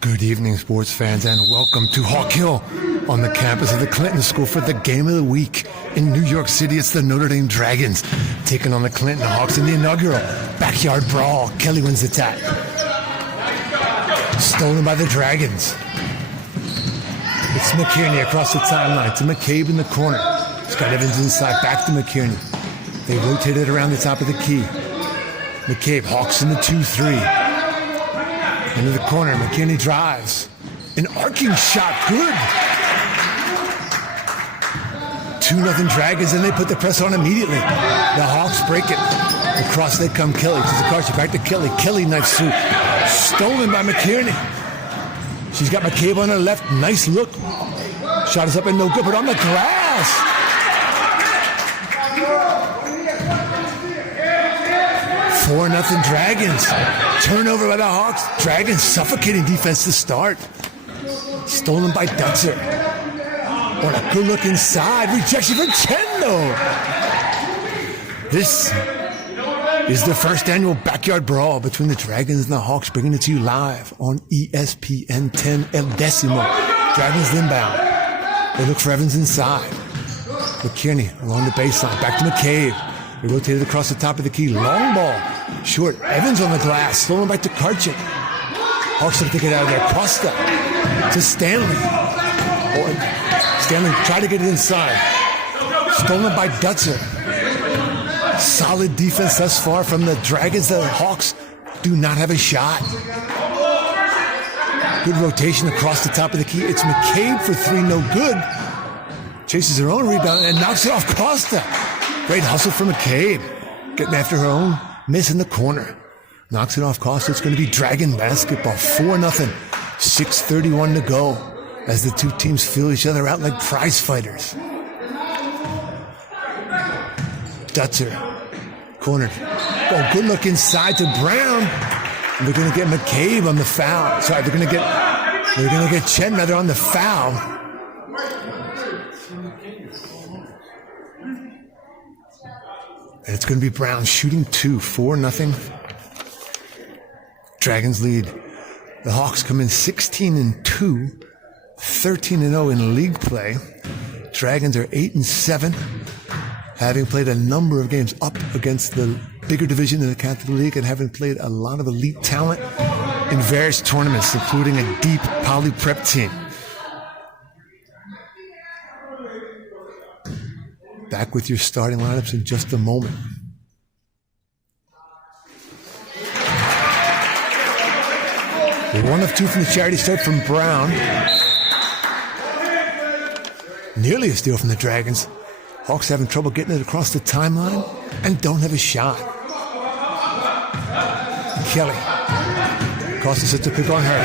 Good evening, sports fans, and welcome to Hawk Hill on the campus of the Clinton School for the game of the week. In New York City, it's the Notre Dame Dragons taking on the Clinton Hawks in the inaugural backyard brawl. Kelly wins the tap. Stolen by the Dragons. It's McKierney across the timeline to McCabe in the corner. Scott Evans inside, back to McKierney. They rotated around the top of the key. McCabe, Hawks in the 2-3. Into the corner, McKinney drives. An arcing shot, good. 2-0 Dragons, and they put the press on immediately. The Hawks break it. Across they come, Kelly to Zakarchi, back to Kelly. Kelly knifes through. Stolen by McKierney. She's got McCabe on her left. Nice look. Shot is up and no good, but on the glass. 4-0 Dragons. Turnover by the Hawks. Dragons suffocating defense to start. Stolen by Dutzer. On a good look inside. Rejection from Chen, though. This is the first annual backyard brawl between the Dragons and the Hawks, bringing it to you live on ESPN 10 El Decimo. Dragons inbound. They look for Evans inside. McKierney along the baseline. Back to McCabe. They rotated across the top of the key. Long ball. Short. Evans on the glass. Stolen by Tokarczyk. Hawks have to get out of there. Costa to Stanley. Stanley tried to get it inside. Stolen by Dutzer. Solid defense thus far from the Dragons. The Hawks do not have a shot. Good rotation across the top of the key. It's McCabe for three, no good. Chases her own rebound and knocks it off Costa. Great hustle from McCabe. Getting after her own miss in the corner. Knocks it off Costa. It's going to be Dragon basketball. 4-0. 6:31 to go as the two teams feel each other out like prize fighters. Dutzer. Cornered. Oh, good look inside to Brown. And they're going to get McCabe on the foul. Sorry, they're going to get Chen rather on the foul. And it's going to be Brown shooting 2, 4-0. Dragons lead. The Hawks come in 16-2, 13-0 in league play. Dragons are 8-7, having played a number of games up against the bigger division in the Catholic League and having played a lot of elite talent in various tournaments, including a deep poly prep team. Back with your starting lineups in just a moment. One of two from the charity start from Brown. Nearly a steal from the Dragons. Hawks having trouble getting it across the timeline and don't have a shot. Kelly. Costa sets a pick on her.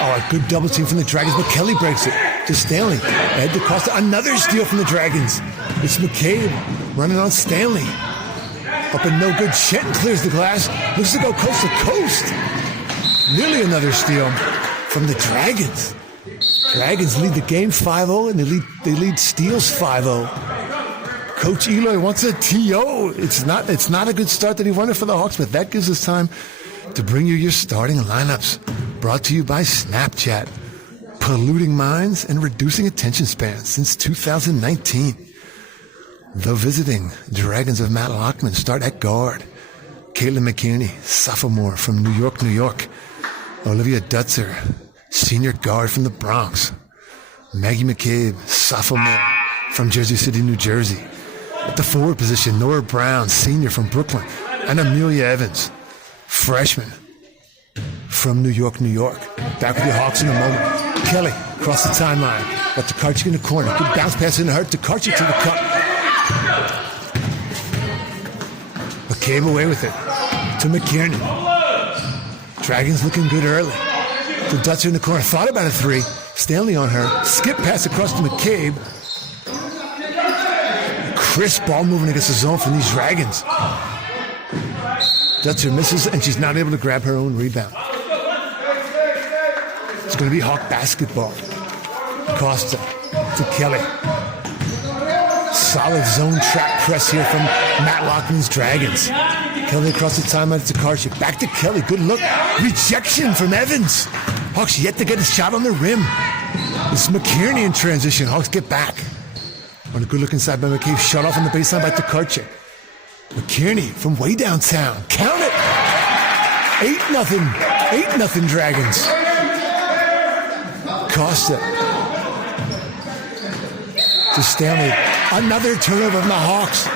Oh, a good double team from the Dragons, but Kelly breaks it to Stanley. Ahead to Costa. Another steal from the Dragons. It's McCabe running on Stanley. Up and no good. Shenton clears the glass. Looks to go coast to coast. Nearly another steal from the Dragons. Dragons lead the game 5-0, and they lead steals 5-0. Coach Eloy wants a TO. It's not a good start that he wanted for the Hawks, but that gives us time to bring you your starting lineups. Brought to you by Snapchat. Polluting minds and reducing attention spans since 2019. The visiting Dragons of Matt Lockman start at guard. Caitlin McKinney, sophomore from New York, New York. Olivia Dutzer, senior guard from the Bronx. Maggie McCabe, sophomore from Jersey City, New Jersey. At the forward position, Nora Brown, senior from Brooklyn. And Amelia Evans, freshman from New York, New York. Back with the Hawks in a moment. Kelly across the timeline. Got Tokarczyk in the corner. Good bounce pass into her. Tokarczyk to the cup. McCabe away with it. To McKierney. Dragons looking good early. To Dutzer in the corner. Thought about a three. Stanley on her. Skip pass across to McCabe. Crisp ball moving against the zone from these Dragons. Dutzer misses, and she's not able to grab her own rebound. It's going to be Hawk basketball. Costa to Kelly. Solid zone trap press here from Matt Lockman's Dragons. Kelly across the timeline to Tokarczyk. Back to Kelly. Good look. Rejection from Evans. Hawks yet to get a shot on the rim. It's McKierney in transition. Hawks get back. On a good look inside by McCabe. Shut off on the baseline by Tokarczyk. McKierney from way downtown. Count it. 8-0. 8-0 Dragons. Costa. To Stanley. Another turnover from the Hawks.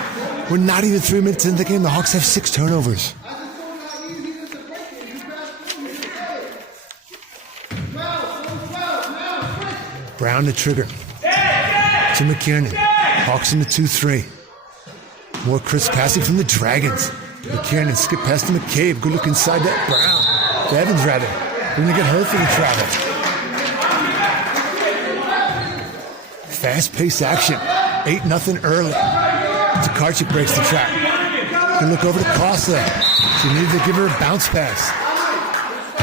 We're not even 3 minutes into the game. The Hawks have 6 turnovers. Brown to trigger. To McKiernan. Hawks in the 2-3. More crisp passing from the Dragons. McKiernan skip past to McCabe. Good look inside that Brown. To Evans rather. We're going to get hurt for the travel. Fast-paced action. 8-0 early. Tokarczyk breaks the track. Good look over to Costa. She needed to give her a bounce pass.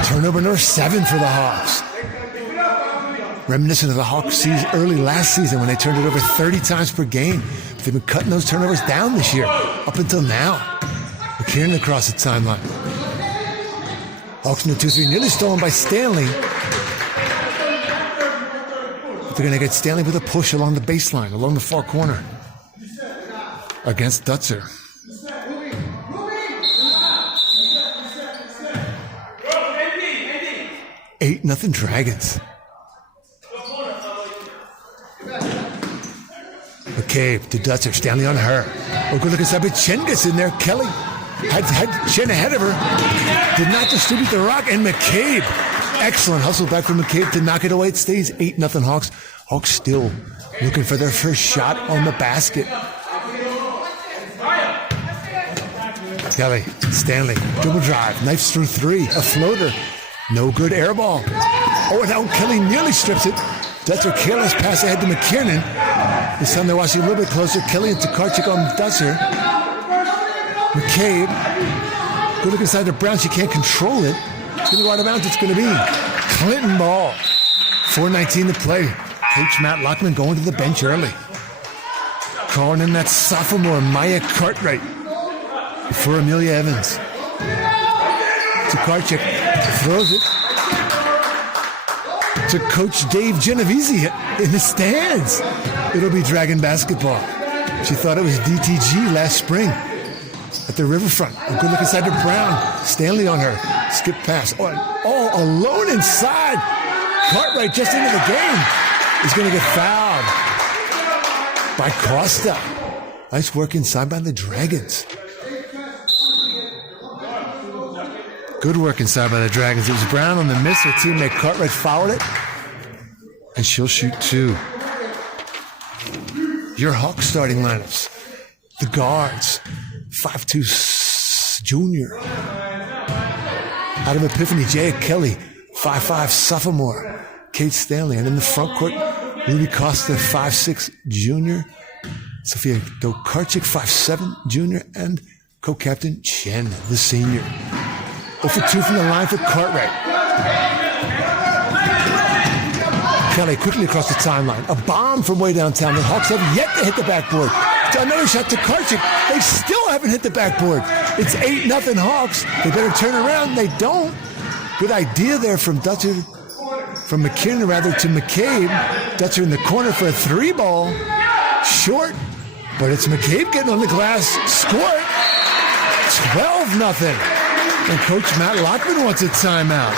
Turnover number 7 for the Hawks. Reminiscent of the Hawks season early last season when they turned it over 30 times per game. They've been cutting those turnovers down this year, up until now. McKiernan across the timeline. Hawks in the 2-3, nearly stolen by Stanley. But they're going to get Stanley with a push along the baseline, along the far corner. Against Dutzer. 8-0 Dragons. McCabe to Dutzer. Stanley on her. Oh, good look inside, but Chen gets in there. Kelly had Chen ahead of her. Did not distribute the rock. And McCabe. Excellent hustle back from McCabe to knock it away. It stays 8-0 Hawks. Hawks still looking for their first shot on the basket. Kelly, Stanley, dribble drive, knifes through 3, a floater. No good air ball. Oh, and now Kelly nearly strips it. Dutzer careless pass ahead to McKiernan. This time they're watching a little bit closer. Kelly and Tokarczyk on Dutzer. McCabe. Good look inside to Brown. She can't control it. It's going to go out of bounds. It's going to be Clinton ball. 4:19 to play. Coach Matt Lockman going to the bench early. Calling in that sophomore Maya Cartwright for Amelia Evans. Tokarczyk throws it to Coach Dave Genovese in the stands. It'll be Dragon basketball. She thought it was DTG last spring at the Riverfront. A good look inside to Brown. Stanley on her. Skip pass. Oh, all alone inside. Cartwright just into the game. Is going to get fouled by Costa. Nice work inside by the Dragons. Good work inside by the Dragons. It was Brown on the miss. Her teammate Cartwright fouled it. And she'll shoot 2. Your Hawks starting lineups. The guards. 5'2" junior. Out of Epiphany, Jaya Kelly. 5'5" sophomore. Kate Stanley. And in the front court, Ruby Costa, 5'6" junior. Sophia Tokarczyk, 5'7" junior. And co-captain Chen, the senior. 0 for 2 from the line for Cartwright. Kelly quickly across the timeline. A bomb from way downtown. The Hawks have yet to hit the backboard. Another shot to Tokarczyk. They still haven't hit the backboard. It's 8-0 Hawks. They better turn around. They don't. Good idea there from Dutzer, from McKinnon rather, to McCabe. Dutzer in the corner for a 3-ball. Short. But it's McCabe getting on the glass. Score. 12-0. And Coach Matt Lockman wants a timeout.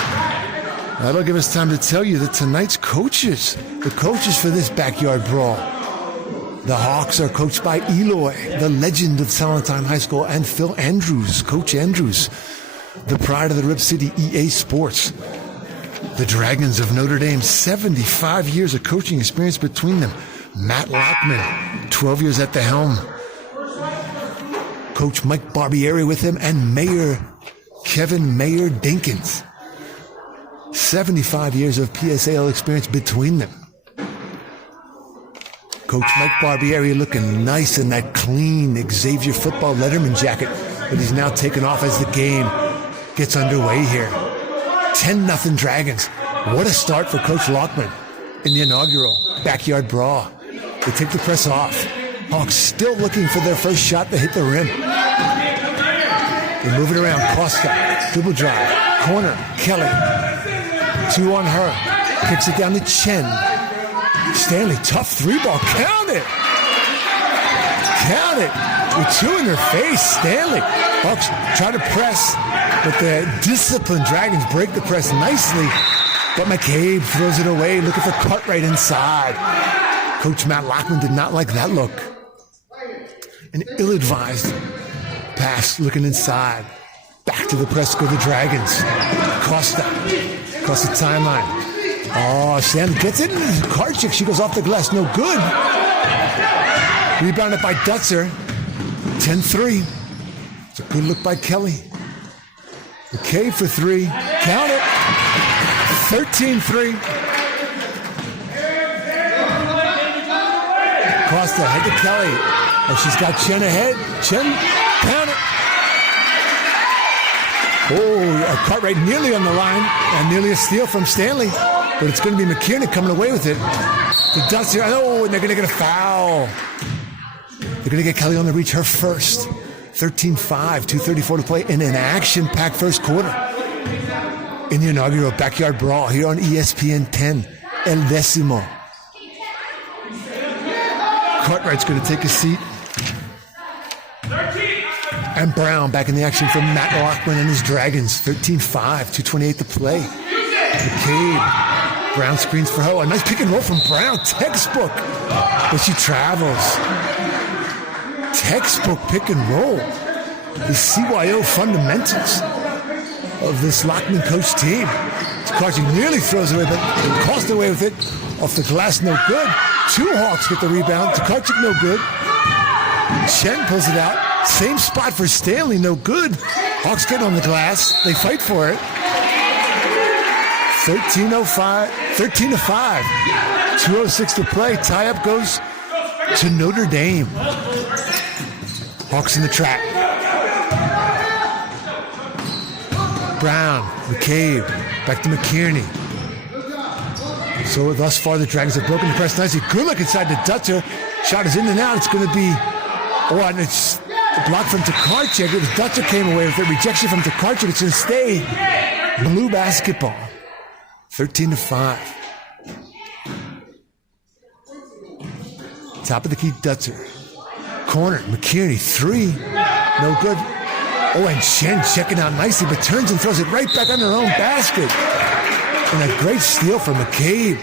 That'll give us time to tell you that tonight's coaches, the coaches for this backyard brawl. The Hawks are coached by Eloy, the legend of Salentine High School, and Phil Andrews, Coach Andrews, the pride of the Rip City EA Sports. The Dragons of Notre Dame, 75 years of coaching experience between them. Matt Lockman, 12 years at the helm. Coach Mike Barbieri with him, and Mayor Kevin Mayor Dinkins. 75 years of PSAL experience between them. Coach Mike Barbieri looking nice in that clean Xavier football Letterman jacket that he's now taken off as the game gets underway here. 10-0 Dragons. What a start for Coach Lockman in the inaugural backyard brawl. They take the press off. Hawks still looking for their first shot to hit the rim. They move it around. Costa, dribble drive, corner, Kelly. 2 on her. Kicks it down to Chen. Stanley, tough 3-ball. Count it. Count it. With 2 in her face, Stanley. Hawks try to press, but the disciplined Dragons break the press nicely. But McCabe throws it away, looking for Cartwright inside. Coach Matt Lockman did not like that look. An ill-advised pass looking inside. Back to the press go the Dragons. Costa across the timeline. Oh, Stanley gets it. Karchik, she goes off the glass. No good. Rebounded by Dutzer. 10-3. It's a good look by Kelly. McCabe for 3. Count it. 13-3. Costa head to Kelly. Oh, she's got Chen ahead. Chen, count it. Oh, Cartwright nearly on the line, and nearly a steal from Stanley. But it's going to be McKiernan coming away with it. The Dutzer, oh, and they're going to get a foul. They're going to get Kelly on the reach, her first. 13-5, 2:34 to play in an action-packed first quarter. In the inaugural backyard brawl here on ESPN 10, El Décimo. Cartwright's going to take a seat. And Brown back in the action from Matt Lockman and his Dragons. 13-5, 2:28 to play. McCabe. Brown screens for her. A nice pick and roll from Brown. Textbook. But she travels. Textbook pick and roll. The CYO fundamentals of this Lockman coach team. Karchik nearly throws it away, but Costa away with it. Off the glass, no good. 2 Hawks get the rebound. Karchik, no good. Chen pulls it out. Same spot for Stanley, no good. Hawks get on the glass. They fight for it. 13-5. 2:06 to play. Tie-up goes to Notre Dame. Hawks in the trap. Brown, McCabe, back to McKierney. So thus far the Dragons have broken the press nicely. Good look inside the Dutzer. Shot is in and out. It's going to be, and it's blocked from Tokarczyk. It was Dutzer came away with it. Rejection from Tokarczyk. It's going to stay blue basketball. 13-5. Top of the key, Dutzer. Corner, McKierney, 3. No good. Oh, and Chen checking out nicely, but turns and throws it right back on her own basket. And a great steal from McCabe.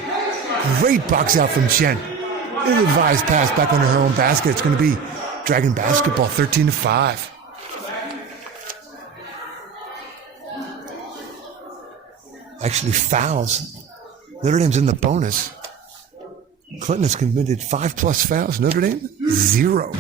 Great box out from Chen. Ill-advised pass back on her own basket. It's going to be Dragon basketball, 13-5. Actually fouls. Notre Dame's in the bonus. Clinton has committed 5+ fouls. Notre Dame, 0.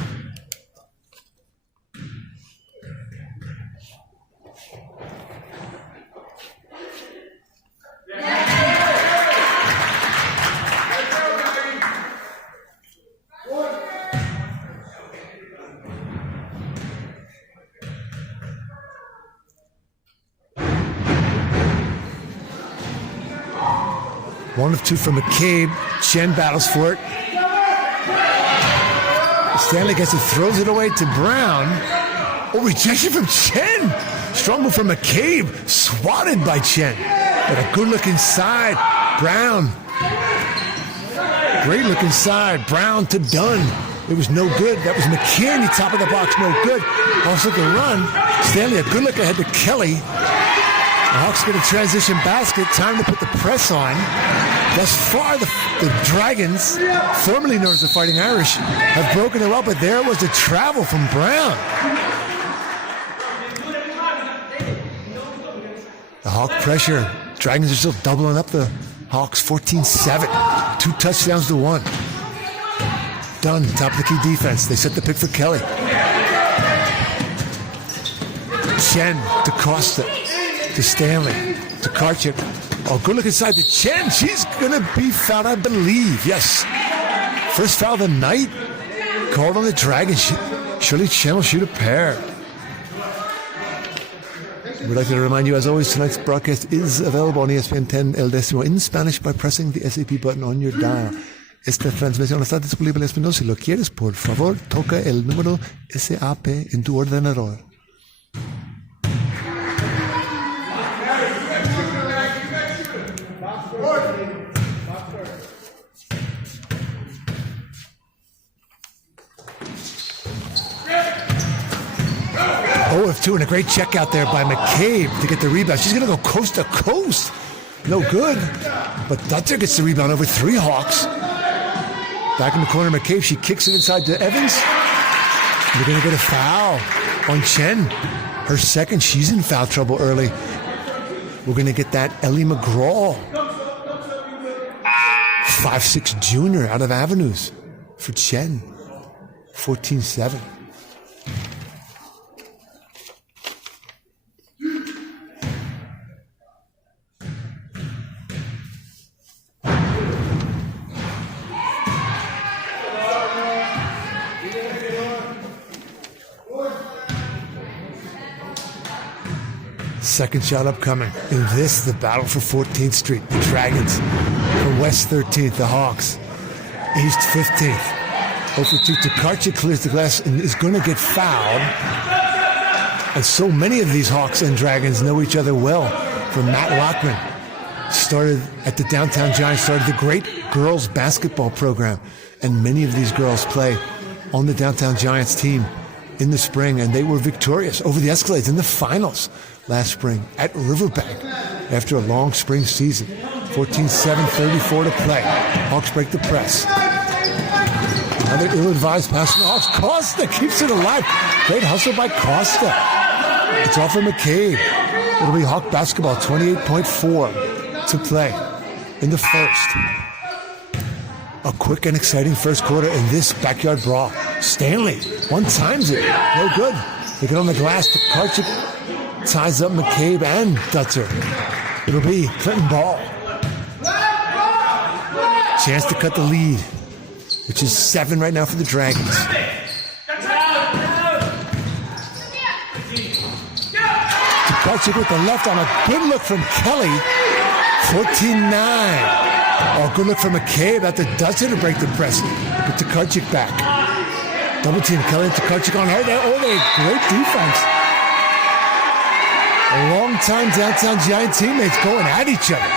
One of 2 from McCabe. Chen battles for it. Stanley gets it, throws it away to Brown. Oh, rejection from Chen. Strong move from McCabe. Swatted by Chen. But a good look inside. Brown. Great look inside. Brown to Dunn. It was no good. That was McKierney, top of the box, no good. Hawks look to run. Stanley, a good look ahead to Kelly. The Hawks get a transition basket. Time to put the press on. Thus far, the Dragons, formerly known as the Fighting Irish, have broken it up, but there was the travel from Brown. The Hawk pressure. Dragons are still doubling up the Hawks, 14-7. 2 touchdowns to 1. Done, top of the key defense. They set the pick for Kelly. Chen to Costa. To Stanley, to Karchik. Oh, good look inside to Chen. She's going to be fouled, I believe. Yes. First foul of the night. Called on the Dragons. Surely Chen will shoot a pair. We'd like to remind you, as always, tonight's broadcast is available on ESPN 10 El Décimo in Spanish by pressing the SAP button on your dial. Esta transmisión está disponible en español. Si lo quieres, por favor, toca el número SAP en tu ordenador. with two, and a great check out there by McCabe to get the rebound. She's going to go coast to coast. No good. But Dutzer gets the rebound over three Hawks. Back in the corner, McCabe. She kicks it inside to Evans. We're going to get a foul on Chen. Her second. She's in foul trouble early. We're going to get that Ellie McGraw. 5'6" junior out of Avenues for Chen. 14-7. Second shot upcoming. In this, the battle for 14th Street. The Dragons. From West 13th, the Hawks. East 15th. 0-for-2. Tokarczyk clears the glass and is going to get fouled. And so many of these Hawks and Dragons know each other well. From Matt Lockman. Started at the Downtown Giants. Started the great girls basketball program. And many of these girls play on the Downtown Giants team in the spring. And they were victorious over the Escalades in the finals last spring at Riverbank after a long spring season. 14-7, 34 to play. Hawks break the press. Another ill-advised pass from the Hawks. Costa keeps it alive. Great hustle by Costa. It's off of McCabe. It'll be Hawk basketball, 28.4 to play in the first. A quick and exciting first quarter in this backyard brawl. Stanley one-times it. No good. They get on the glass. Tokarczyk ties up McCabe and Dutzer. It'll be Clinton Ball. Chance to cut the lead, which is 7 right now for the Dragons. Tokarczyk with the left on a good look from Kelly. 14-9. Oh, good look from McCabe after Dutzer to break the press. But Tokarczyk back. Double team Kelly and Tokarczyk on her. Great defense. A long-time Downtown Giant teammates going at each other.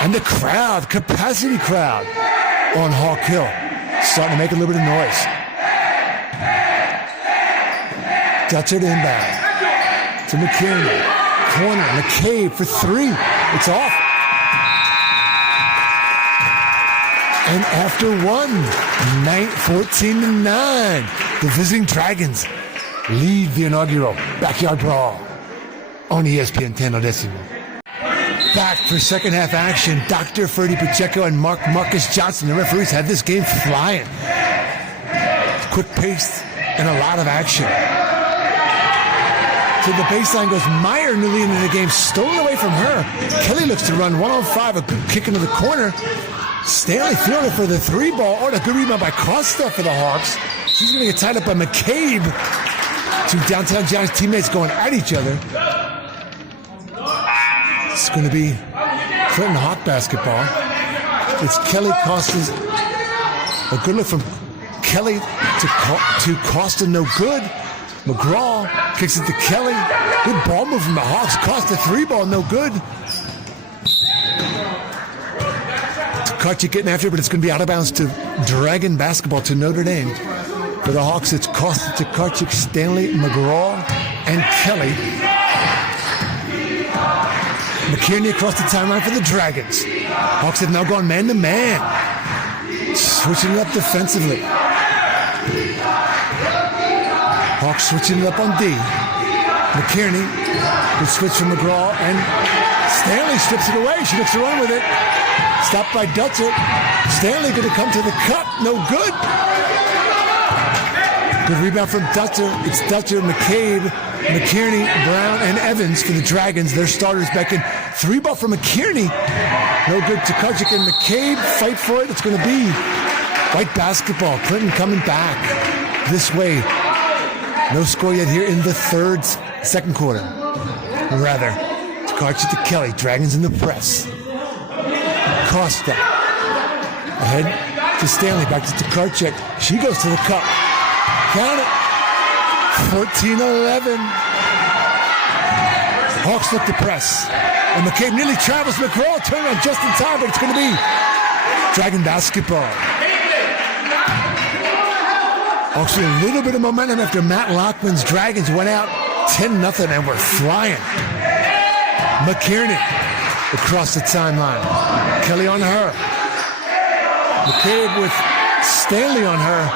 And the crowd, capacity crowd on Hawk Hill, starting to make a little bit of noise. Dutzer to inbound. To McKinney. Corner. McCabe for three. It's off. And after one, 14-9, the visiting Dragons lead the inaugural backyard brawl on ESPN 10 Odessimo. Back for second half action. Dr. Ferdy Pacheco and Marcus Johnson, the referees, had this game flying. Quick paced and a lot of action. To the baseline goes Meyer, newly into the game, stolen away from her. Kelly looks to run 1-on-5, a good kick into the corner. Stanley fielded for the three ball. Oh, a good rebound by Costa for the Hawks. She's going to get tied up by McCabe. Two Downtown Giants teammates going at each other. It's going to be Clinton Hawk basketball. It's Kelly Costa's. A good look from Kelly to Costa, no good. McGraw kicks it to Kelly. Good ball move from the Hawks. Costa three ball, no good. Tokarczyk getting after it, but it's going to be out of bounds to Dragon basketball to Notre Dame. For the Hawks, it's Costa, Tokarczyk, Stanley, McGraw, and Kelly. McKinney across the timeline for the Dragons. Hawks have now gone man-to-man. Switching it up defensively. Hawks switching it up on D. McKinney, good switch from McGraw, and Stanley strips it away. She looks to run with it. Stopped by Dutzer. Stanley going to come to the cup. No good. Good rebound from Dutzer. It's Dutzer, McCabe, McKinney, Brown, and Evans for the Dragons. Their starters back in. Three ball from McKinney. No good. Tokarczyk and McCabe fight for it. It's going to be white basketball. Clinton coming back this way. No score yet here in the second quarter. Rather, Tokarczyk to Kelly. Dragons in the press. Costa. Ahead to Stanley. Back to Tokarczyk. She goes to the cup. Count it. 14-11. Hawks look to press. And McCabe nearly travels. McGraw turned on just in time, but it's going to be Dragon basketball. Hawks with a little bit of momentum after Matt Lockman's Dragons went out 10-0, and we're flying. McKierney across the timeline. Kelly on her. McCabe with Stanley on her.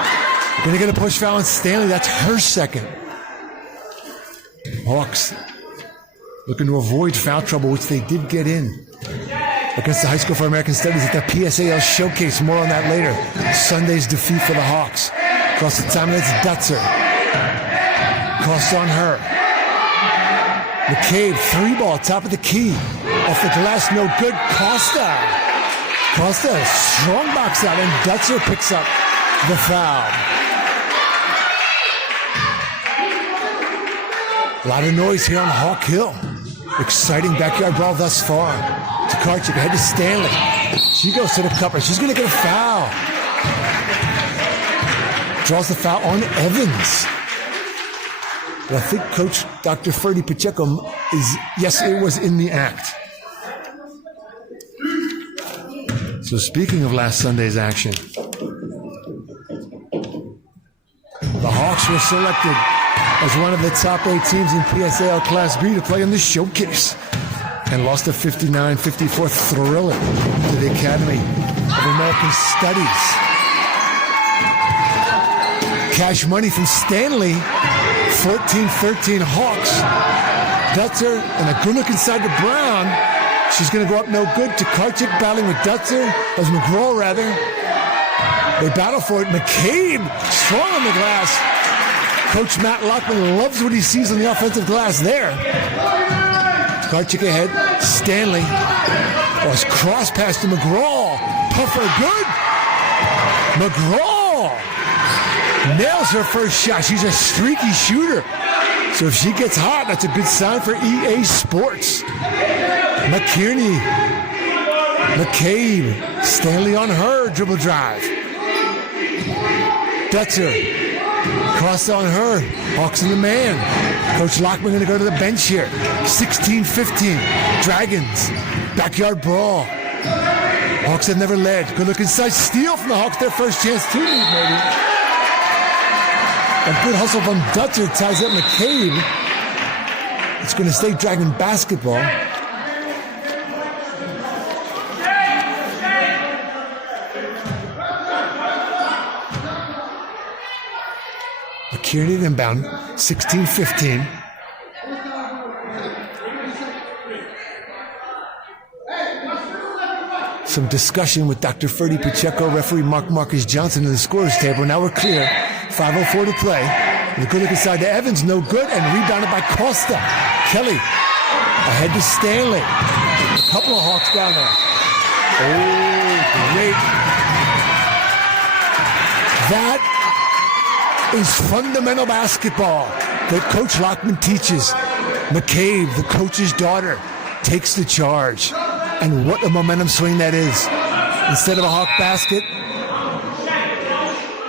Gonna get a push foul on Stanley. That's her second. Hawks looking to avoid foul trouble, which they did get in against the High School for American Studies at the PSAL Showcase. More on that later. Sunday's defeat for the Hawks. Across the timeline, it's Dutzer. Cross on her. McCabe, 3-ball, top of the key. Off the glass, no good. Costa, strong box out, and Dutzer picks up the foul. A lot of noise here on Hawk Hill. Exciting backyard brawl thus far. Tokarczyk ahead to Stanley. She goes to the cover. She's going to get a foul. Draws the foul on Evans. But I think Coach Dr. Ferdy Pacheco is, yes, it was in the act. So speaking of last Sunday's action, the Hawks were selected as one of the top 8 teams in PSAL Class B to play in the showcase and lost a 59-54 thriller to the Academy of American Studies. Cash money from Stanley, 14-13 Hawks. Dutzer and a good look inside to Brown. She's going to go up no good. Tokarczyk battling with Dutzer, as McGraw rather. They battle for it. McCabe strong on the glass. Coach Matt Lockman loves what he sees on the offensive glass there. Tokarczyk ahead. Stanley was cross pass to McGraw. Puffer good. McGraw nails her first shot. She's a streaky shooter. So if she gets hot, that's a good sign for EA Sports. McKierney, McCabe, Stanley on her dribble drive. Dutzer, cross on her. Hawks in the man. Coach Lockman going to go to the bench here. 16-15. Dragons, backyard brawl. Hawks have never led. Good look inside. Steal from the Hawks. Their first chance to lead, maybe. A good hustle from Dutzer ties up McCabe. It's going to stay Dragon basketball. McKierney inbound, 16-15. Some discussion with Dr. Ferdy Pacheco, referee Marcus Johnson, and the scorer's table. Now we're clear. 5:04 to play. The good look inside to Evans, no good, and rebounded by Costa. Kelly ahead to Stanley. A couple of Hawks down there. Oh, great. That is fundamental basketball that Coach Lockman teaches. McCabe, the coach's daughter, takes the charge. And what a momentum swing that is. Instead of a Hawk basket,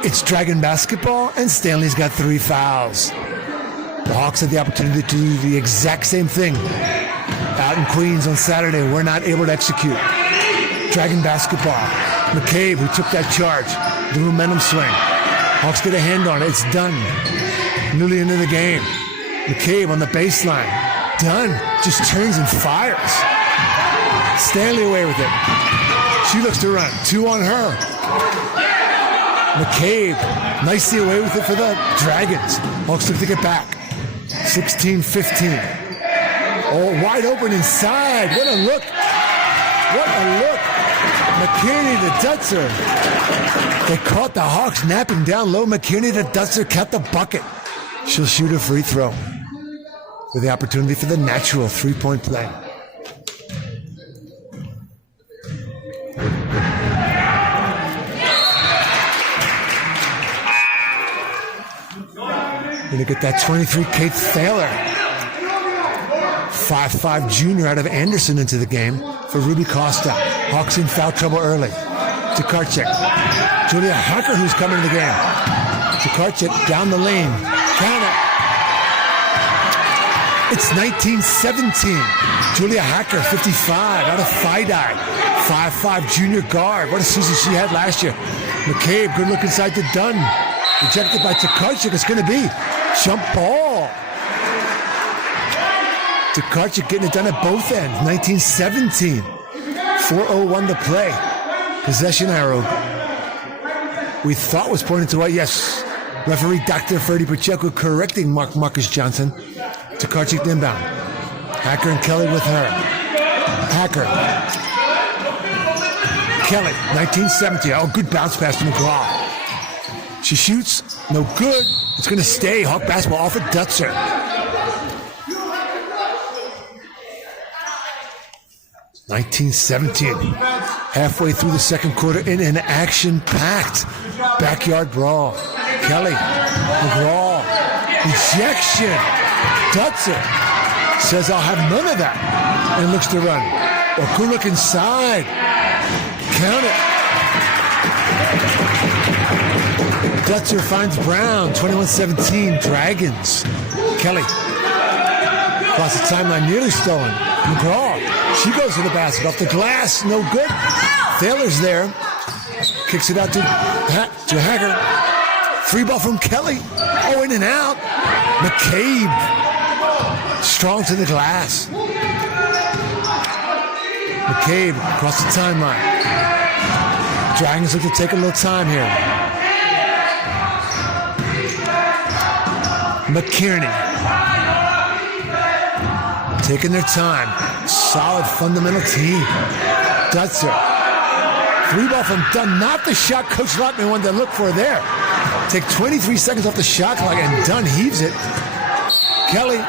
it's Dragon basketball, and Stanley's got 3 fouls. The Hawks had the opportunity to do the exact same thing out in Queens on Saturday. We're not able to execute. Dragon basketball. McCabe, who took that charge, the momentum swing. Hawks get a hand on it. It's done. Newly into the game. McCabe on the baseline. Done. Just turns and fires. Stanley away with it. She looks to run. 2 on her. McCabe nicely away with it for the Dragons. Hawks look to get back. 16-15. Oh, wide open inside. What a look. What a look. McKierney to Dutzer. They caught the Hawks napping down low. McKierney to Dutzer kept the bucket. She'll shoot a free throw with the opportunity for the natural 3-point play. Going to get that 23 Kate Thaler. 5'5" junior out of Anderson into the game for Ruby Costa. Hawks in foul trouble early. Tokarczyk. Julia Hacker, who's coming to the game. Tokarczyk down the lane. Count it. It's 19-17. Julia Hacker, 55, out of Fidei. 5'5" junior guard. What a season she had last year. McCabe, good look inside to Dunn. Rejected by Tokarczyk. It's going to be jump ball. Tokarczyk getting it done at both ends. 19-17. 4:01 to play. Possession arrow. We thought was pointing to white. Yes. Referee Dr. Ferdy Pacheco correcting Marcus Johnson. Tokarczyk inbound. Hacker and Kelly with her. Hacker. Kelly, 19-17. Oh, good bounce pass to McGraw. She shoots. No good. It's going to stay. Hawk basketball off at Dutzer. 19-17. Halfway through the second quarter in an action-packed backyard brawl. Kelly, McGraw, rejection. Dutzer says, I'll have none of that. And looks to run. Okuruk inside. Count it. Dutzer finds Brown. 21-17. Dragons. Kelly. Across the timeline, nearly stolen. McGraw. She goes to the basket. Off the glass. No good. Thaler's there. Kicks it out to Hacker. Free ball from Kelly. Oh, in and out. McCabe. Strong to the glass. McCabe across the timeline. Dragons look to take a little time here. McKierney. Taking their time. Solid fundamental team. Dutzer. Three ball from Dunn. Not the shot Coach Lockman wanted to look for there. Take 23 seconds off the shot clock and Dunn heaves it. Kelly.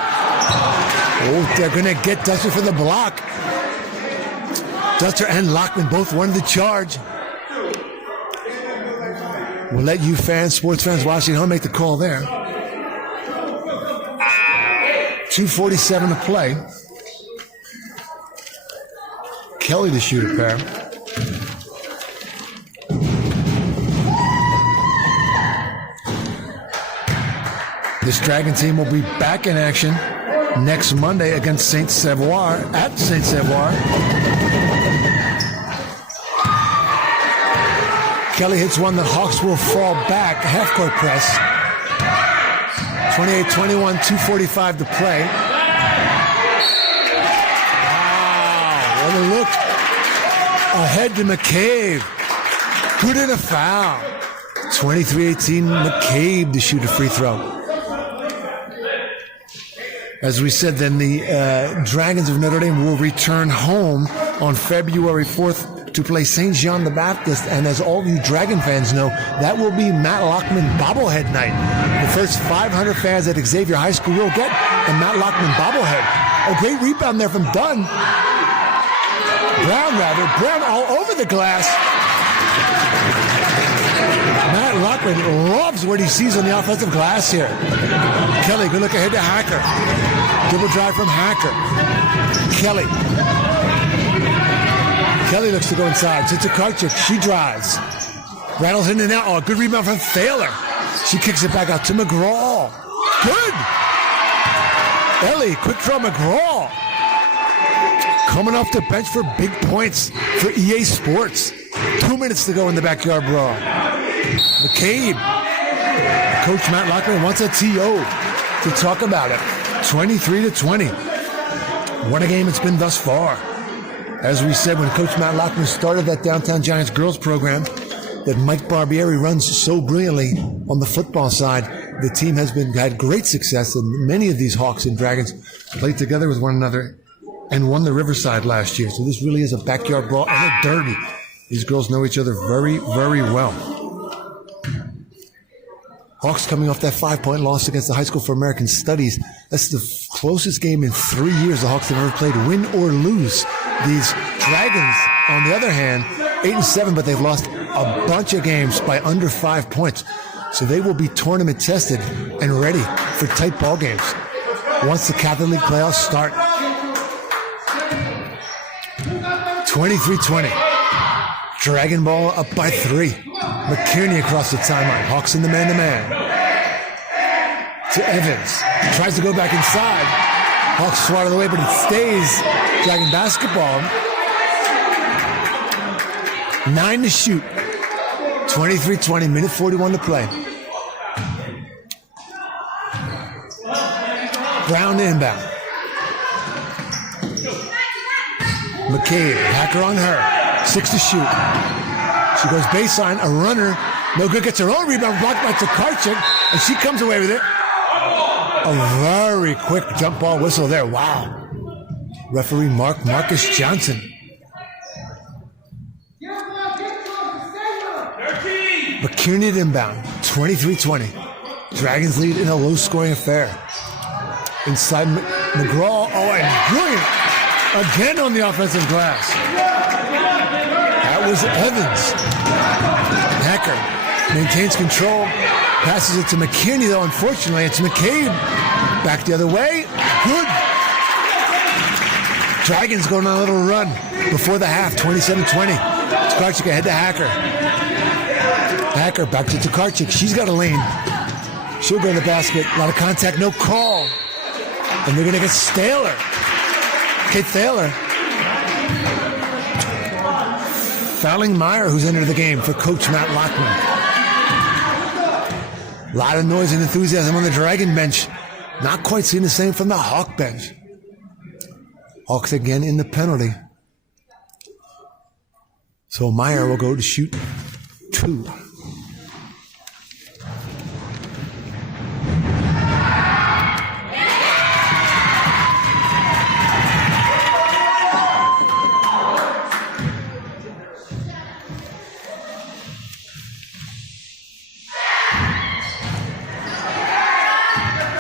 Oh, they're going to get Dutzer for the block. Dutzer and Lockman both wanted the charge. We'll let you fans, sports fans watching at home make the call there. 2:47 to play. Kelly to shoot a pair. This Dragon team will be back in action next Monday against Saint Savoir at Saint Savoir. Kelly hits one. The Hawks will fall back. Half-court press. 28-21, 2:45 to play. Wow, what a look. Ahead to McCabe. Good in a foul. 23-18, McCabe to shoot a free throw. As we said, then the Dragons of Notre Dame will return home on February 4th to play St. Jean the Baptist. And as all of you Dragon fans know, that will be Matt Lockman bobblehead night. The first 500 fans at Xavier High School will get a Matt Lockman bobblehead. A great rebound there from Dunn. Brown all over the glass. Matt Lockman loves what he sees on the offensive glass here. Kelly, good look ahead to Hacker. Dribble drive from Hacker. Kelly looks to go inside. To Tokarczyk. She drives. Rattles in and out. Oh, a good rebound from Thaler. She kicks it back out to McGraw. Good. Ellie, quick draw McGraw. Coming off the bench for big points for EA Sports. 2 minutes to go in the backyard brawl. McCabe. Coach Matt Lockman wants a TO to talk about it. 23-20. What a game it's been thus far. As we said, when Coach Matt Lockman started that Downtown Giants girls program that Mike Barbieri runs so brilliantly on the football side, the team has had great success, and many of these Hawks and Dragons played together with one another and won the Riverside last year. So this really is a backyard brawl and a derby. These girls know each other very, very well. Hawks coming off that 5-point loss against the High School for American Studies. That's the closest game in 3 years the Hawks have ever played, win or lose. These Dragons, on the other hand, 8-7, but they've lost a bunch of games by under 5 points. So they will be tournament tested and ready for tight ball games once the Catholic League playoffs start. 23-20. Dragon ball up by 3. McKierney across the timeline. Hawks in the man-to-man. To Evans. Tries to go back inside. Hawks swat it away, but it stays. Dragon basketball. 9 to shoot. 23-20, minute 41 to play. Brown inbound. McCabe, Hacker on her. 6 to shoot. She goes baseline, a runner. No good, gets her own rebound, blocked by Tokarczyk, and she comes away with it. A very quick jump ball whistle there. Wow. Referee Marcus Johnson. McKinney at inbound, 23-20. Dragons lead in a low-scoring affair. Inside McGraw, and brilliant. Again on the offensive glass. That was Evans. Hacker maintains control. Passes it to McKinney, though, unfortunately. It's McCabe. Back the other way. Good. Dragons going on a little run before the half, 27-20. Tokarczyk ahead to Hacker. Hacker back to Tokarczyk. She's got a lane. She'll go to the basket. A lot of contact, no call. And they're going to get Thaler. Kate Thaler. Fouling Meyer, who's entered the game for Coach Matt Lockman. A lot of noise and enthusiasm on the Dragon bench. Not quite seeing the same from the Hawk bench. Hawks again in the penalty. So Meyer will go to shoot 2.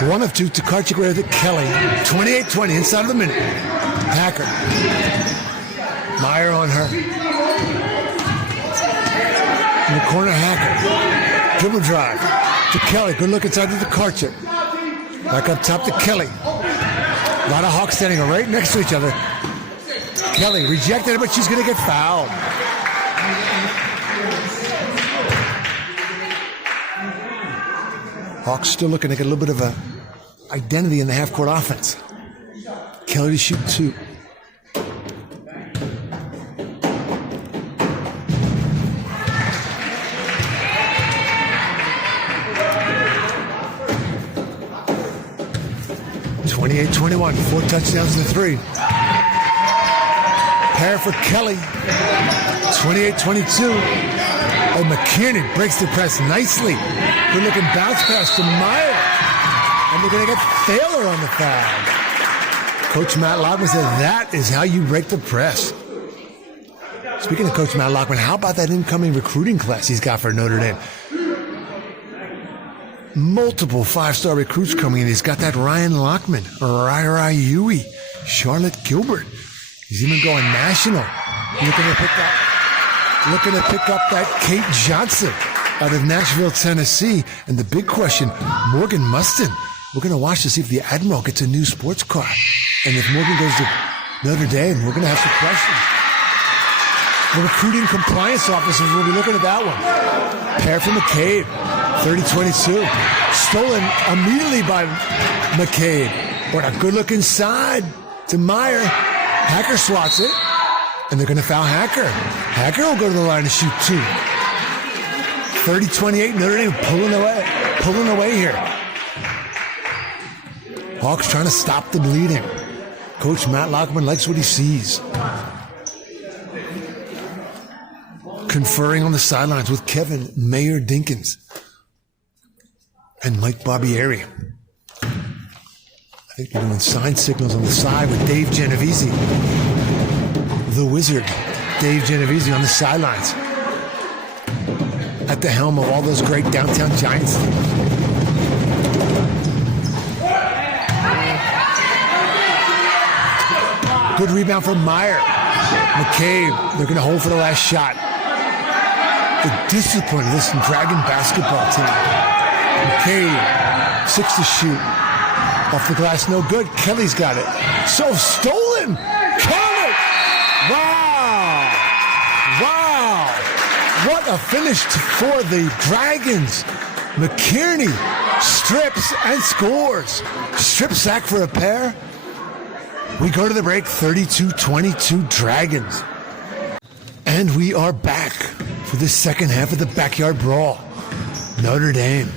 One of 2, Tokarczyk with it, Kelly. 28-20, inside of the minute. Hacker. Meyer on her. In the corner, Hacker. Dribble drive to Kelly. Good look inside to Tokarczyk. Back up top to Kelly. A lot of Hawks standing right next to each other. Kelly rejected it, but she's going to get fouled. Hawks still looking to get a little bit of a identity in the half-court offense. Kelly to shoot 2. (28-21), 4 touchdowns to 3. Pair for Kelly. 28-22. Oh, McKinnon breaks the press nicely. Good looking bounce pass to Meyer. And they're going to get Thaler on the foul. Coach Matt Lockman said that is how you break the press. Speaking of Coach Matt Lockman, how about that incoming recruiting class he's got for Notre Dame? Multiple 5-star recruits coming in. He's got that Ryan Lockman, Rai Yui, Charlotte Gilbert. He's even going national. Looking to pick up that Kate Johnson out of Nashville, Tennessee. And the big question, Morgan Mustin. We're going to watch to see if the Admiral gets a new sports car. And if Morgan goes to Notre Dame, we're going to have some questions. The recruiting compliance officers will be looking at that one. Pair for McCabe, 30-22. Stolen immediately by McCabe. What a good look inside to Meyer. Hacker swats it. And they're going to foul Hacker. Hacker will go to the line to shoot 2. 30-28, Notre Dame pulling away here. Hawks trying to stop the bleeding. Coach Matt Lockman likes what he sees. Conferring on the sidelines with Kevin Mayer Dinkins and Mike Barbieri. I think they're doing sign signals on the side with Dave Genovese. The Wizard, Dave Genovese, on the sidelines. At the helm of all those great downtown Giants teams. Good rebound from Meyer. McCabe, they're going to hold for the last shot. The discipline of this Dragon basketball team. McCabe, 6 to shoot. Off the glass, no good. Kelly's got it. So stolen. Kelly! Wow! Wow! What a finish for the Dragons. McKinney strips and scores. Strip sack for a pair. We go to the break, 32-22 Dragons. And we are back for the second half of the Backyard Brawl. Notre Dame,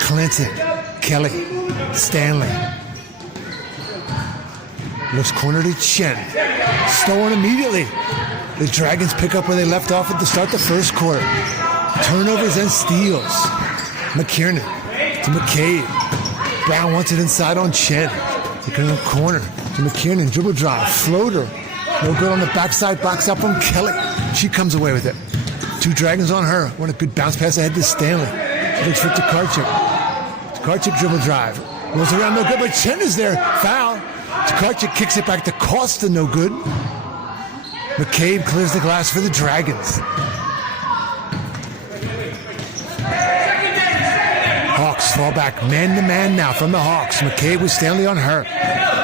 Clinton, Kelly, Stanley. Looks corner to Chen. Stolen immediately. The Dragons pick up where they left off at the start of the first quarter. Turnovers and steals. McKiernan to McCabe. Brown wants it inside on Chen. Looking in the corner to McKiernan. Dribble drive. Floater. No good on the backside. Box up from Kelly. She comes away with it. 2 Dragons on her. Want a good bounce pass ahead to Stanley. Looks for Tokarczyk. Tokarczyk dribble drive. Rolls around, no good, but Chen is there. Foul. Tokarczyk kicks it back to Costa, no good. McCabe clears the glass for the Dragons. Hawks fall back man-to-man now from the Hawks. McCabe with Stanley on her.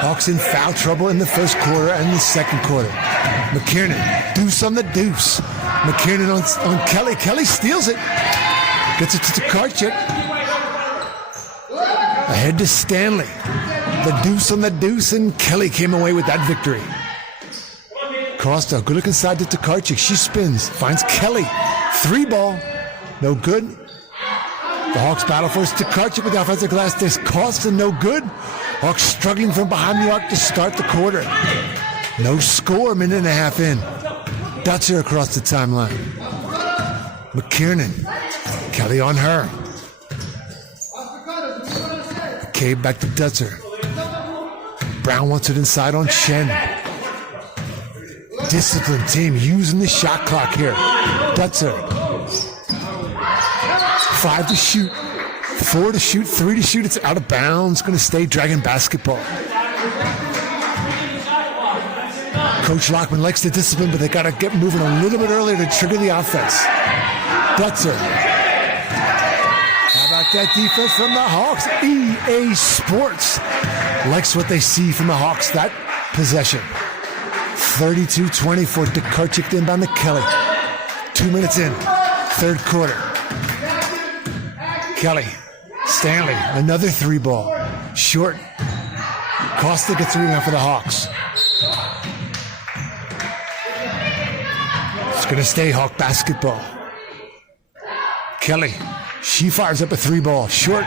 Hawks in foul trouble in the first quarter and the second quarter. McKiernan, deuce on the deuce. McKiernan on Kelly. Kelly steals it. Gets it to Tokarczyk. Ahead to Stanley. The deuce on the deuce, and Kelly came away with that victory. Costa, good look inside to Tokarczyk. She spins, finds Kelly. 3 ball, no good. The Hawks battle for Tokarczyk with the offensive glass. There's Costa, no good. Hawks struggling from behind the arc to start the quarter. No score, minute and a half in. Dutzer across the timeline. McKiernan, Kelly on her. McCabe back to Dutzer. Brown wants it inside on Chen. Disciplined team using the shot clock here. Dutzer. 5 to shoot. 4 to shoot. 3 to shoot. It's out of bounds. Going to stay Dragon basketball. Coach Lockman likes the discipline, but they got to get moving a little bit earlier to trigger the offense. Dutzer. How about that defense from the Hawks? EA Sports likes what they see from the Hawks that possession. 32-24. Tokarczyk inbound to Kelly. 2 minutes in. Third quarter. Kelly. Stanley. Another 3 ball. Short. Costa gets the rebound for the Hawks. It's going to stay Hawk basketball. Kelly. She fires up a 3 ball. Short.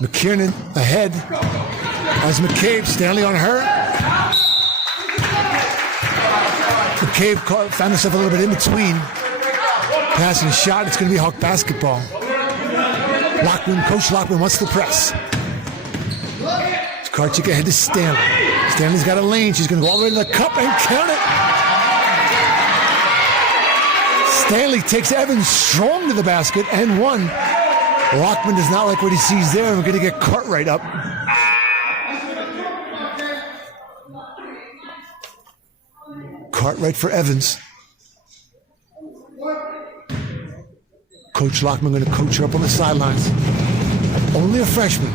McKiernan ahead. As McCabe. Stanley on her. McCabe found herself a little bit in between. Passing a shot. It's going to be Hawk basketball. Lockman, Coach Lockman wants the press. Tokarczyk ahead to Stanley. Stanley's got a lane. She's going to go all the way to the cup and count it. Stanley takes Evans strong to the basket and 1. Lockman does not like what he sees there. We're going to get Cartwright up. Cartwright for Evans. Coach Lockman going to coach her up on the sidelines. Only a freshman.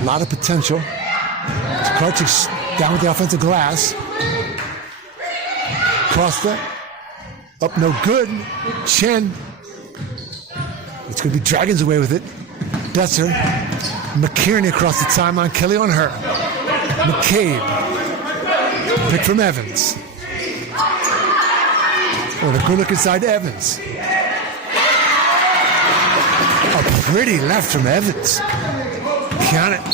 A lot of potential. Tokarczyk's down with the offensive glass. Costa. Up no good. Chen. It's going to be Dragons away with it. Dutzer. McKiernan across the timeline. Kelly on her. McCabe. Pick from Evans. Oh, the good look inside to Evans. A pretty left from Evans. Count it.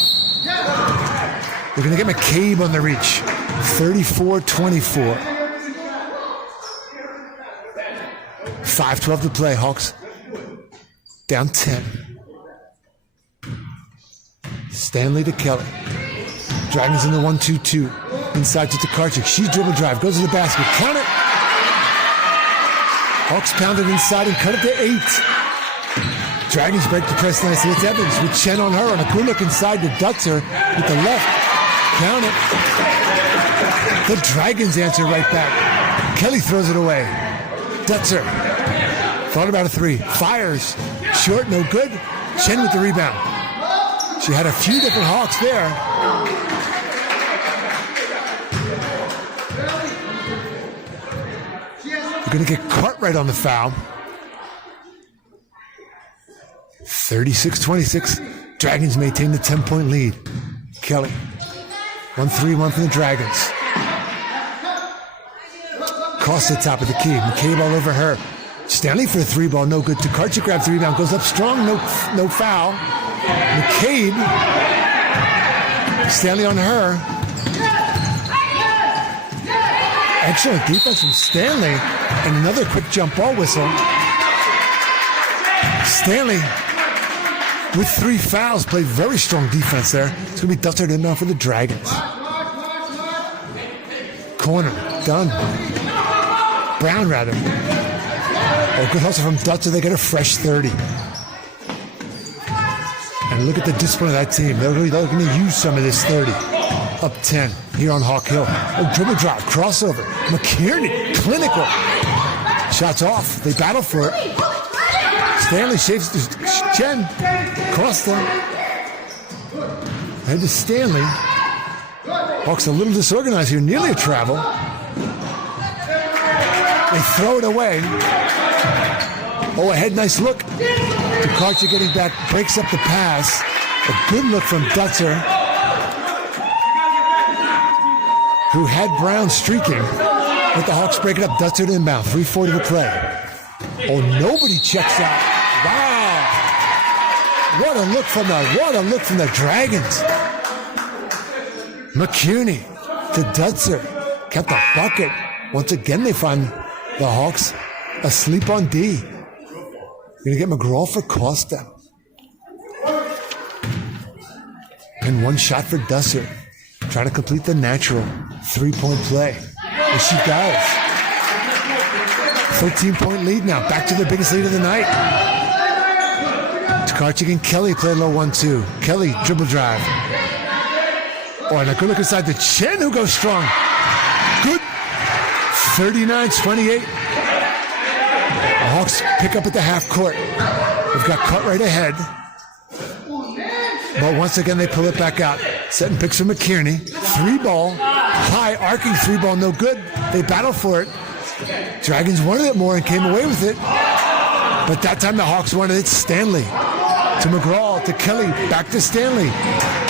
They're going to get McCabe on the reach. 34-24. 5:12 to play. Hawks down 10. Stanley to Kelly. Dragons in the 1-2-2. Inside to Tokarczyk. She dribble drive. Goes to the basket. Count it. Hawks pounded inside and cut it to 8. Dragons break the press nicely. It's Evans with Chen on her. On a good look inside to Dutzer with the left. Count it. The Dragons answer right back. Kelly throws it away. Dutzer. Thought about a 3. Fires. Short, no good. Chen with the rebound. She had a few different Hawks there. We're going to get Cartwright on the foul. 36-26. Dragons maintain the 10-point lead. Kelly. 1-3-1 for the Dragons. Costa top of the key. McCabe all over her. Stanley for a 3 ball. No good. Tokarczyk grabs the rebound. Goes up strong. No foul. McCabe. Stanley on her. Excellent defense from Stanley. And another quick jump ball whistle. Stanley, with 3 fouls, played very strong defense there. It's going to be Dutzer inbound for the Dragons. Corner, done. Brown, rather. Oh, good hustle from Dutzer. They get a fresh 30. And look at the discipline of that team. They're going to use some of this 30. Up 10 here on Hawk Hill. Oh, dribble drop, crossover. McKierney, clinical. Shots off. They battle for it. Stanley shaves to Chen. Costa. Head to Stanley. Hawks a little disorganized here. Nearly a travel. They throw it away. Oh, ahead, nice look. DeCarcher getting back, breaks up the pass. A good look from Dutzer, who had Brown streaking. But the Hawks break it up. Dutzer to inbound. 3:40 to play. Oh, nobody checks out. Wow. What a look from the Dragons. McKierney to Dutzer. Kept the bucket. Once again, they find the Hawks asleep on D. You're going to get McGraw for Costa. And one shot for Dutzer. Trying to complete the natural 3-point play. And she does. 13-point lead now. Back to the biggest lead of the night. Tkarchik and Kelly play low 1-2. Kelly, dribble drive. Oh, and a good look inside to Chen, who goes strong. Good. 39-28. The Hawks pick up at the half court. They've got cut right ahead. But once again, they pull it back out. Setting picks for McKierney. 3-ball. High, arcing 3-ball, no good. They battle for it. Dragons wanted it more and came away with it. But that time the Hawks wanted it. Stanley to McGraw, to Kelly, back to Stanley.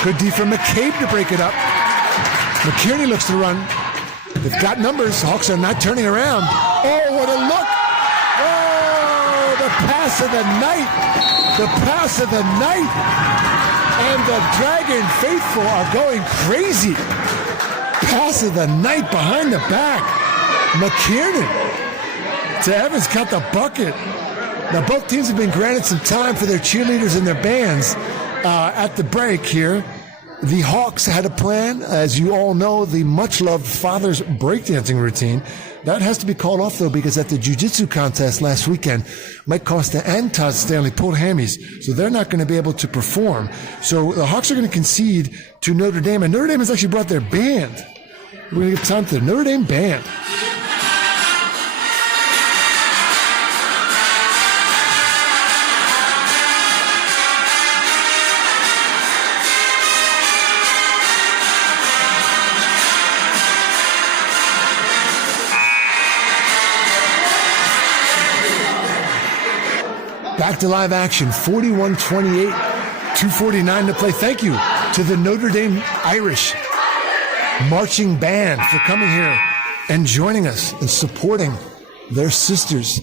Good D from McCabe to break it up. McKierney looks to run. They've got numbers. Hawks are not turning around. Oh, what a look. Oh, the pass of the night. The pass of the night. And the Dragon faithful are going crazy. Pass of the night behind the back. McKiernan to Evans, cut the bucket. Now both teams have been granted some time for their cheerleaders and their bands at the break here. The Hawks had a plan, as you all know, the much-loved Father's breakdancing routine. That has to be called off, though, because at the jiu-jitsu contest last weekend, Mike Costa and Todd Stanley pulled hammies, so they're not going to be able to perform. So the Hawks are going to concede to Notre Dame, and Notre Dame has actually brought their band. We're going to give time to the Notre Dame band. Back to live action, 41-28, 2:49 to play. Thank you to the Notre Dame Irish marching band for coming here and joining us and supporting their sisters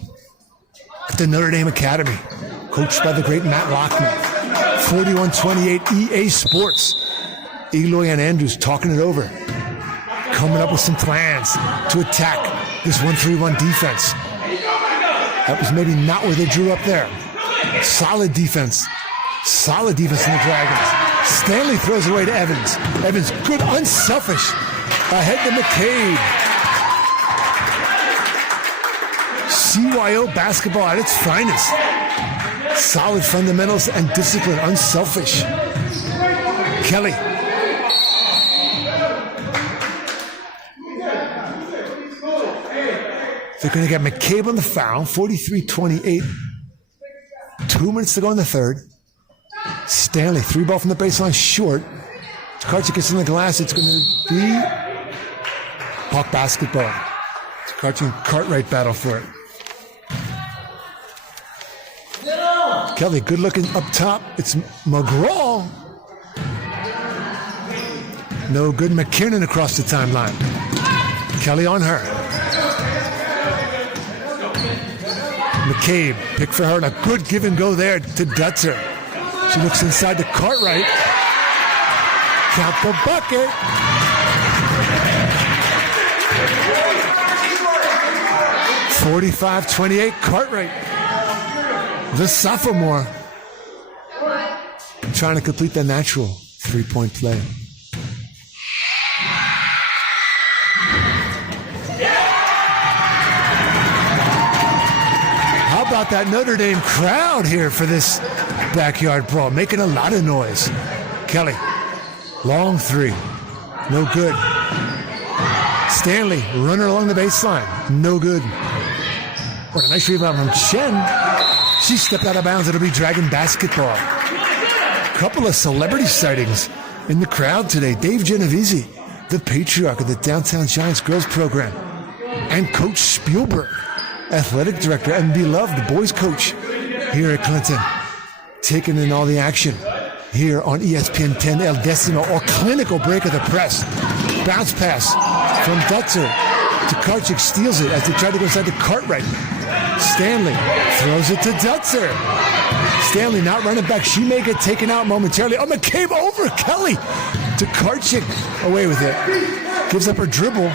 at the Notre Dame Academy, coached by the great Matt Lockman. 41-28, EA Sports. Eloy and Andrews talking it over, coming up with some plans to attack this 1-3-1 defense. That was maybe not where they drew up there. Solid defense. Solid defense from the Dragons. Stanley throws away to Evans. Evans, good, unselfish. Ahead to McCabe. CYO basketball at its finest. Solid fundamentals and discipline, unselfish. Kelly. They're going to get McCabe on the foul, 43-28. 2 minutes to go in the third. Stanley, 3-ball from the baseline, short. Tkarchik gets in the glass. It's going to be Hawk basketball. Tkarchik and Cartwright battle for it. Kelly, good looking up top. It's McGraw. No good. McKiernan across the timeline. Kelly on her. McCabe, pick for her, and a good give and go there to Dutzer. She looks inside to Cartwright. Count the bucket. 45-28, Cartwright, the sophomore, trying to complete the natural three-point play. How about that Notre Dame crowd here for this backyard brawl, making a lot of noise. Kelly, long three, no good. Stanley, runner along the baseline, no good. What a nice rebound from Chen. She stepped out of bounds. It'll be Dragon basketball. Couple of celebrity sightings in the crowd today. Dave Genovese, the patriarch of the Downtown Giants girls program, and Coach Spielberg, athletic director and beloved boys coach here at Clinton, taking in all the action here on ESPN 10 El Decimo, or clinical break of the press. Bounce pass from Dutzer to Karchik, steals it as they try to go inside to Cartwright. Stanley throws it to Dutzer. Stanley not running back. She may get taken out momentarily. Oh, McCabe over Kelly to Karchik. Away with it. Gives up her dribble.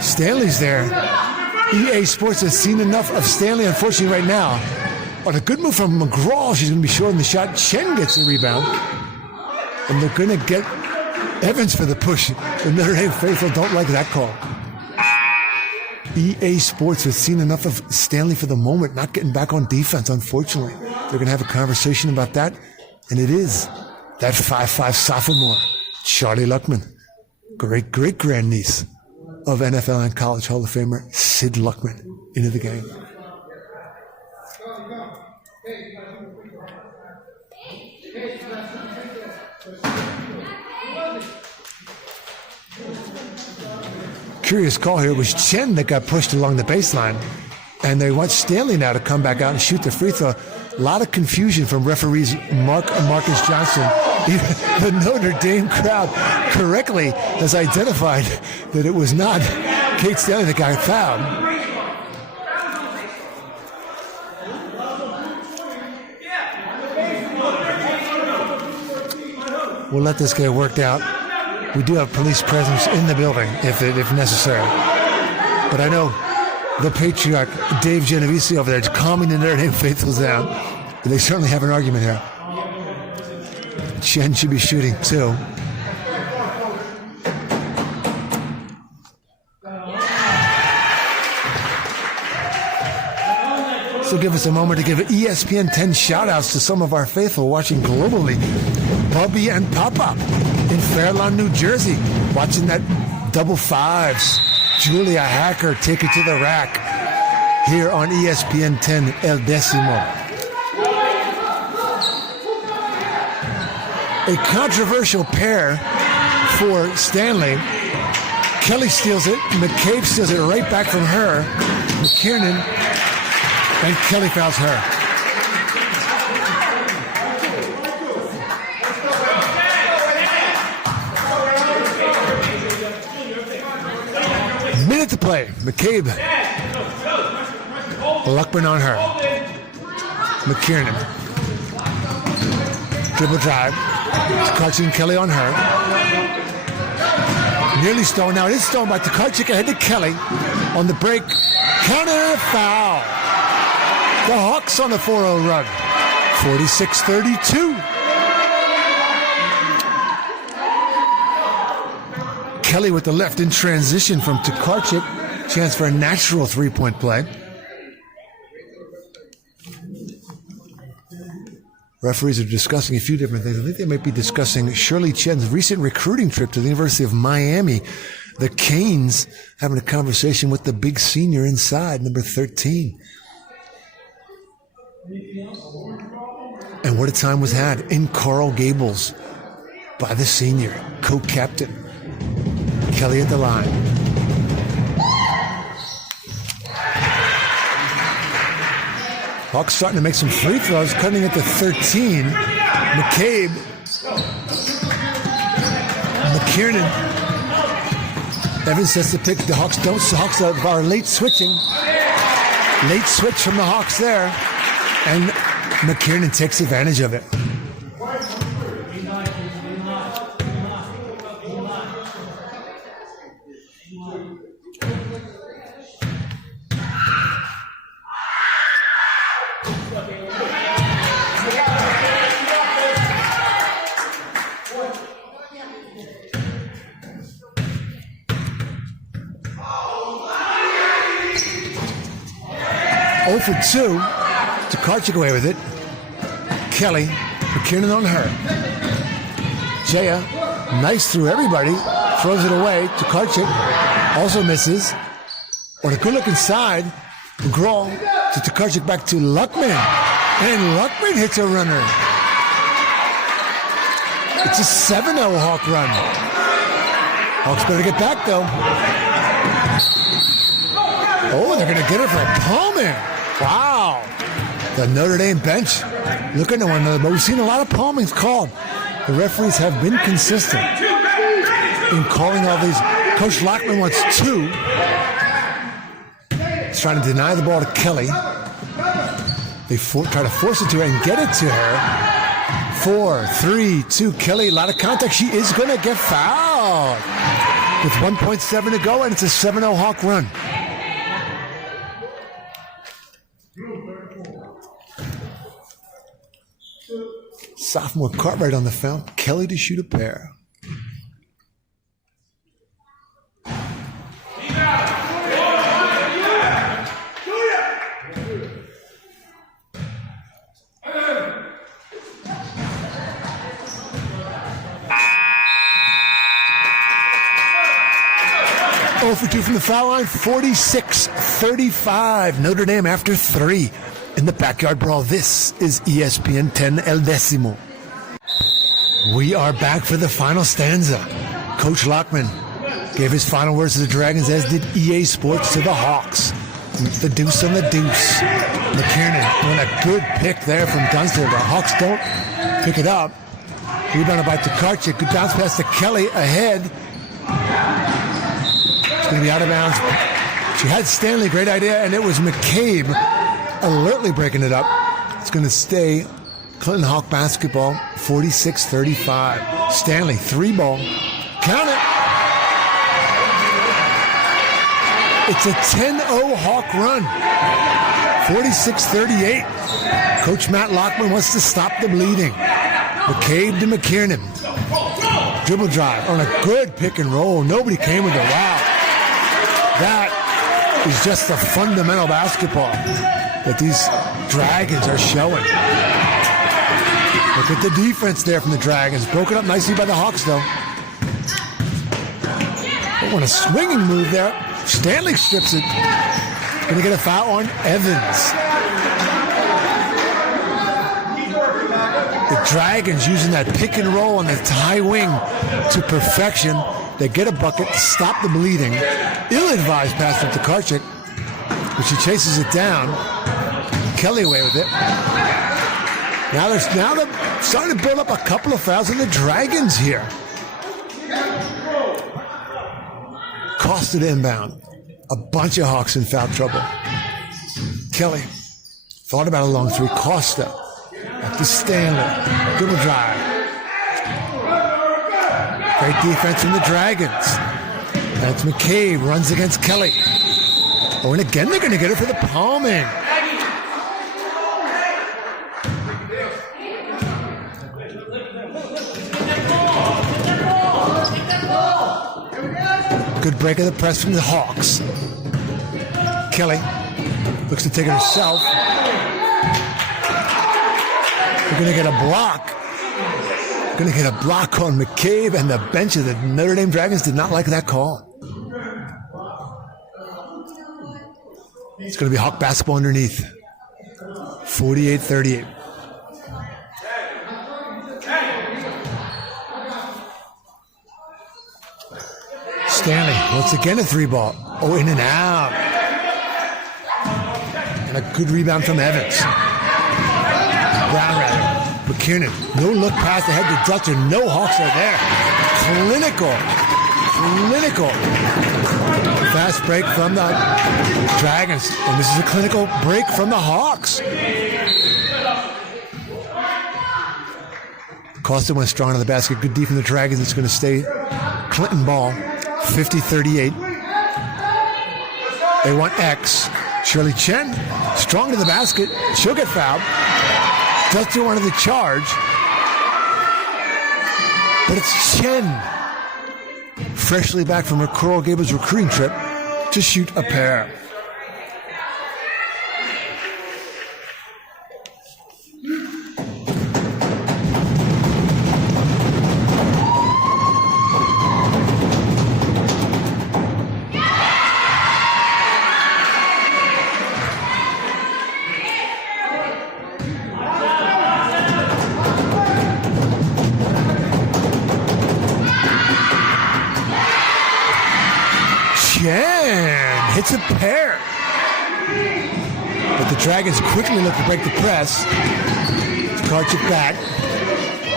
Stanley's there. EA Sports has seen enough of Stanley, unfortunately, right now. But a good move from McGraw. She's going to be short in the shot. Chen gets the rebound. And they're going to get Evans for the push. The Notre Dame faithful don't like that call. EA Sports has seen enough of Stanley for the moment, not getting back on defense, unfortunately. They're going to have a conversation about that. And it is that 5'5" sophomore, Charlie Luckman, great-great-grandniece of NFL and College Hall of Famer Sid Luckman, into the game. Curious call here. It was Chen that got pushed along the baseline, and they want Stanley now to come back out and shoot the free throw. A lot of confusion from referees Marcus Johnson. The Notre Dame crowd correctly has identified that it was not Kate Stanley that got fouled. We'll let this get worked out. We do have police presence in the building if necessary. But I know the patriarch, Dave Genovese, over there, is calming the Notre Dame faithfuls down. But they certainly have an argument here. Chen should be shooting too. So give us a moment to give ESPN 10 shout-outs to some of our faithful watching globally. Bubby and Pop-Up in Fairlawn, New Jersey, watching that double fives. Julia Hacker take it to the rack here on ESPN 10 El Decimo. A controversial pair for Stanley. Kelly steals it. McCabe steals it right back from her. McKiernan, and Kelly fouls her. Minute to play. McCabe. Luckman on her. McKiernan. Dribble drive. Takachi and Kelly on her. Nearly stolen. Now it is stolen by Takachi ahead to Kelly. On the break. Counter foul. The Hawks on the 4-0 run. 46-32. Kelly with the left in transition from Tokarczyk. Chance for a natural three-point play. Referees are discussing a few different things. I think they might be discussing Shirley Chen's recent recruiting trip to the University of Miami. The Canes having a conversation with the big senior inside, number 13. And what a time was had in Coral Gables by the senior, co-captain. Kelly at the line. Hawks starting to make some free throws, cutting it to 13. McCabe. McKiernan. Evans says to pick. The Hawks don't. The Hawks are late switching. Late switch from the Hawks there. And McKiernan takes advantage of it. 0 for 2. Tokarczyk away with it. Kelly, McKiernan on her. Jaya, nice through everybody. Throws it away. Tokarczyk also misses. On a good look inside. McGraw to Tokarczyk back to Luckman. And Luckman hits a runner. It's a 7-0 Hawk run. Hawks better get back though. Oh, they're going to get it for a palming. Wow. The Notre Dame bench looking at one another, but we've seen a lot of palmings called. The referees have been consistent in calling all these. Coach Lockman wants 2. He's trying to deny the ball to Kelly. They try to force it to her and get it to her. 4, 3, 2. Kelly, a lot of contact. She is going to get fouled. With 1.7 to go, and it's a 7-0 Hawk run. Sophomore Cartwright on the foul. Kelly to shoot a pair. For 2 from the foul line, 46-35. Notre Dame after 3 in the backyard brawl. This is ESPN 10 El Decimo. We are back for the final stanza. Coach Lockman gave his final words to the Dragons, as did EA Sports to the Hawks. The deuce on the deuce. McKiernan doing a good pick there from Dunster. The Hawks don't pick it up. Rebounded by Tokarczyk. Good bounce pass to Kelly ahead. Going to be out of bounds. She had Stanley, great idea, and it was McCabe alertly breaking it up. It's going to stay Clinton Hawk basketball, 46-35. Stanley, 3-ball. Count it. It's a 10-0 Hawk run. 46-38. Coach Matt Lockman wants to stop the bleeding. McCabe to McKiernan. Dribble drive on a good pick and roll. Nobody came with it. Wow. That is just the fundamental basketball that these Dragons are showing. Look at the defense there from the Dragons. Broken up nicely by the Hawks, though. But on a swinging move there, Stanley strips it. Going to get a foul on Evans. The Dragons using that pick and roll on the high wing to perfection. They get a bucket to stop the bleeding. Ill-advised pass from Tokarczyk, but she chases it down. Kelly away with it. Now they're starting to build up a couple of fouls on the Dragons here. Costa to inbound. A bunch of Hawks in foul trouble. Kelly thought about a long 3. Costa up to Stanley. Dribble drive. Great defense from the Dragons. That's McCabe, runs against Kelly. Oh, and again they're going to get it for the palming. Good break of the press from the Hawks. Kelly looks to take it herself. They're going to get a block. Going to get a block on McCabe, and the bench of the Notre Dame Dragons did not like that call. It's going to be Hawk basketball underneath. 48-38. Stanley, once again a 3-ball. Oh, in and out. And a good rebound from Evans. Brown, rather. McKiernan, no look past the head to Dutcher. No Hawks are there. Clinical. Fast break from the Dragons. And this is a clinical break from the Hawks. Costa went strong on the basket. Good defense from the Dragons. It's going to stay Clinton ball. 50-38. They want X. Shirley Chen, strong to the basket. She'll get fouled. Dutcher wanted the charge. But it's Chen, freshly back from her Coral Gables recruiting trip, to shoot a pair. It's a pair. But the Dragons quickly look to break the press. Karchik back.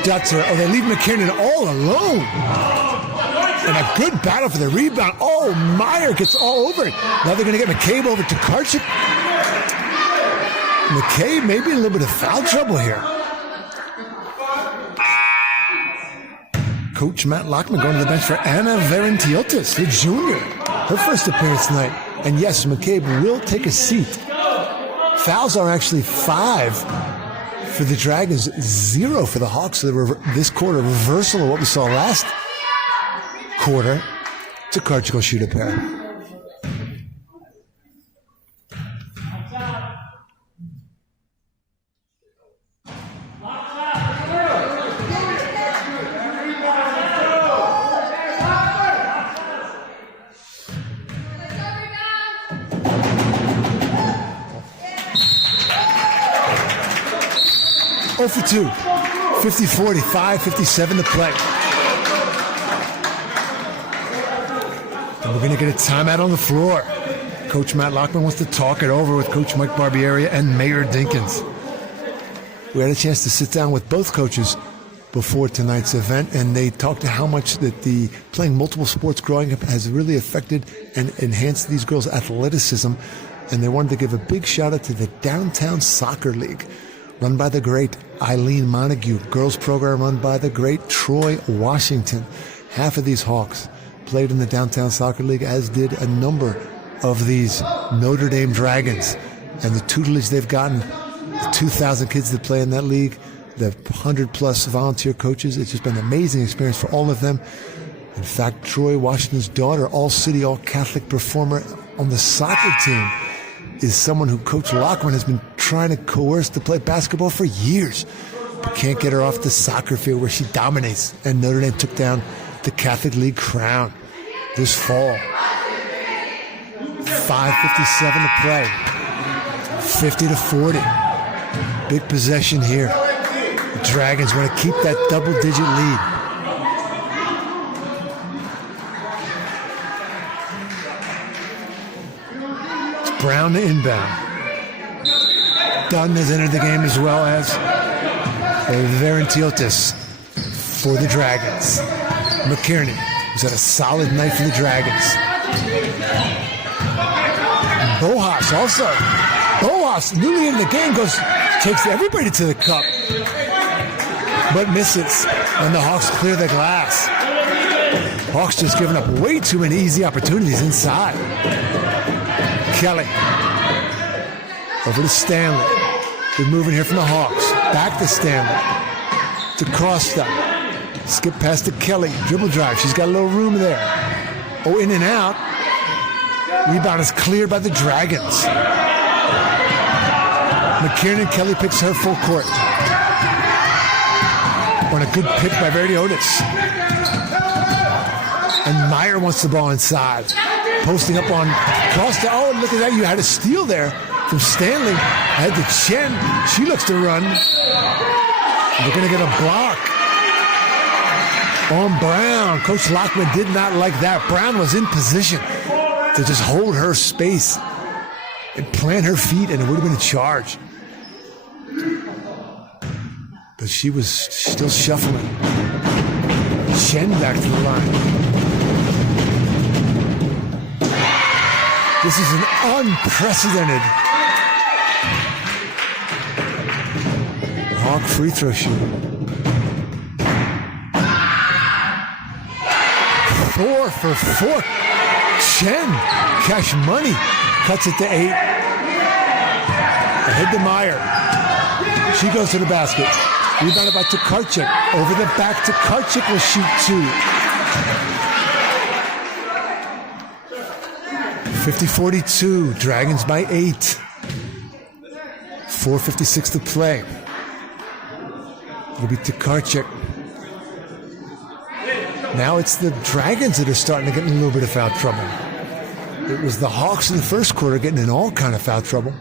Dutzer. Oh, they leave McKiernan all alone. And a good battle for the rebound. Oh, Meyer gets all over it. Now they're going to get McCabe over to Karchik. McCabe maybe in a little bit of foul trouble here. Coach Matt Lockman going to the bench for Anna Verentiotis, the junior. Her first appearance tonight. And yes, McCabe will take a seat. Fouls are actually 5 for the Dragons, 0 for the Hawks. So this quarter, reversal of what we saw last quarter. Karchik will shoot a pair. Oh for 2, 50-40, 5:57 to play. And we're going to get a timeout on the floor. Coach Matt Lockman wants to talk it over with Coach Mike Barbieri and Mayor Dinkins. We had a chance to sit down with both coaches before tonight's event, and they talked to how much that the playing multiple sports growing up has really affected and enhanced these girls' athleticism. And they wanted to give a big shout out to the Downtown Soccer League, run by the great Eileen Montague, girls program run by the great Troy Washington. Half of these Hawks played in the Downtown Soccer League, as did a number of these Notre Dame Dragons. And the tutelage they've gotten, the 2,000 kids that play in that league, the 100-plus volunteer coaches, it's just been an amazing experience for all of them. In fact, Troy Washington's daughter, all-city, all-Catholic performer on the soccer team, is someone who Coach Lockman has been trying to coerce to play basketball for years, but can't get her off the soccer field where she dominates. And Notre Dame took down the Catholic League crown this fall. 5:57 to play. 50-40. Big possession here. The Dragons want to keep that double-digit lead. Brown to inbound. Dunn has entered the game, as well as Verentiotis for the Dragons. McKiernan, who's had a solid night for the Dragons. Bojas also. Bojas, newly in the game, takes everybody to the cup, but misses. And the Hawks clear the glass. Hawks just giving up way too many easy opportunities inside. Kelly. Over to Stanley. Good moving here from the Hawks. Back to Stanley. To Costa. Skip past to Kelly. Dribble drive. She's got a little room there. Oh, in and out. Rebound is cleared by the Dragons. McKiernan. Kelly picks her full court. On a good pick by Verentiotis. And Meyer wants the ball inside. Posting up on Costa. Oh, look at that. You had a steal there from Stanley. Ahead to Chen. She looks to run. They're going to get a block on Brown. Coach Lockman did not like that. Brown was in position to just hold her space and plant her feet, and it would have been a charge. But she was still shuffling. Chen back to the line. This is an unprecedented Hawk free throw shooting. 4 for 4. Chen, cash money, cuts it to 8. Ahead to Meyer. She goes to the basket. Rebounded by Karchik. Over the back to Karchik will shoot 2. 50-42, Dragons by 8. 4:56 to play. It'll be Karchik. Now it's the Dragons that are starting to get in a little bit of foul trouble. It was the Hawks in the first quarter getting in all kind of foul trouble.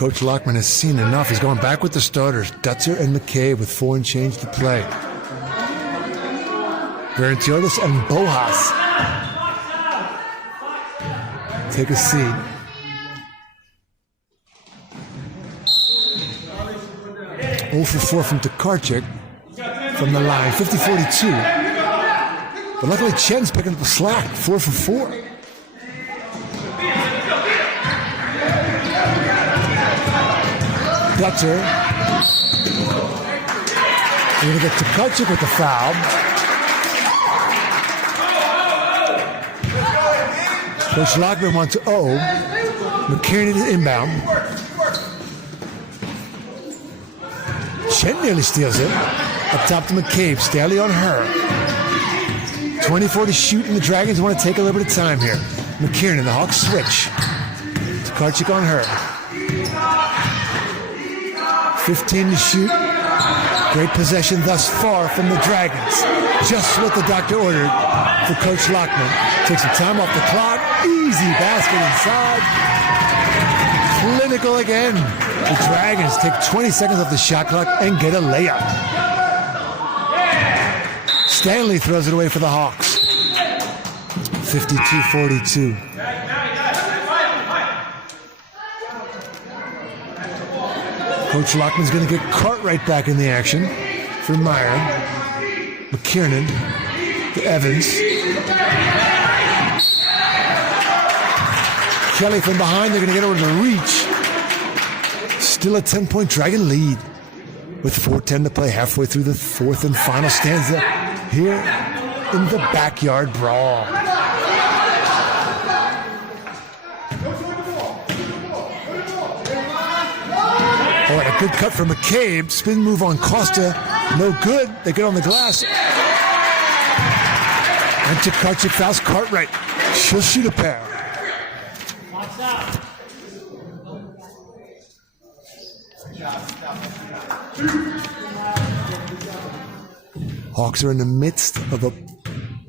Coach Lockman has seen enough. He's going back with the starters, Dutzer and McCabe, with 4 and change to play. Garantiotis and Bojas take a seat. Oh for 4 from Tokarczyk from the line, 50-42. But luckily Chen's picking up the slack, 4 for 4. Dutzer. We're going to get Tokarczyk with the foul. Coach Lockman wants to McKiernan is inbound. Chen nearly steals it. Up top to McCabe. Staley on her. 24 to shoot, and the Dragons want to take a little bit of time here. McKiernan, the Hawks switch. Tokarczyk on her. 15 to shoot. Great possession thus far from the Dragons. Just what the doctor ordered for Coach Lockman. Takes some time off the clock. Easy basket inside. Clinical again. The Dragons take 20 seconds off the shot clock and get a layup. Stanley throws it away for the Hawks. 52-42. Coach Lockman's going to get Cartwright back in the action for Meyer. McKiernan to Evans. Kelly from behind, they're going to get over to reach. Still a 10-point Dragon lead with 4:10 to play, halfway through the 4th and final stanza here in the backyard brawl. Oh, and a good cut from McCabe. Spin move on Costa. No good. They get on the glass. And Tokarczyk fouls Cartwright. She'll shoot a pair. Hawks are in the midst of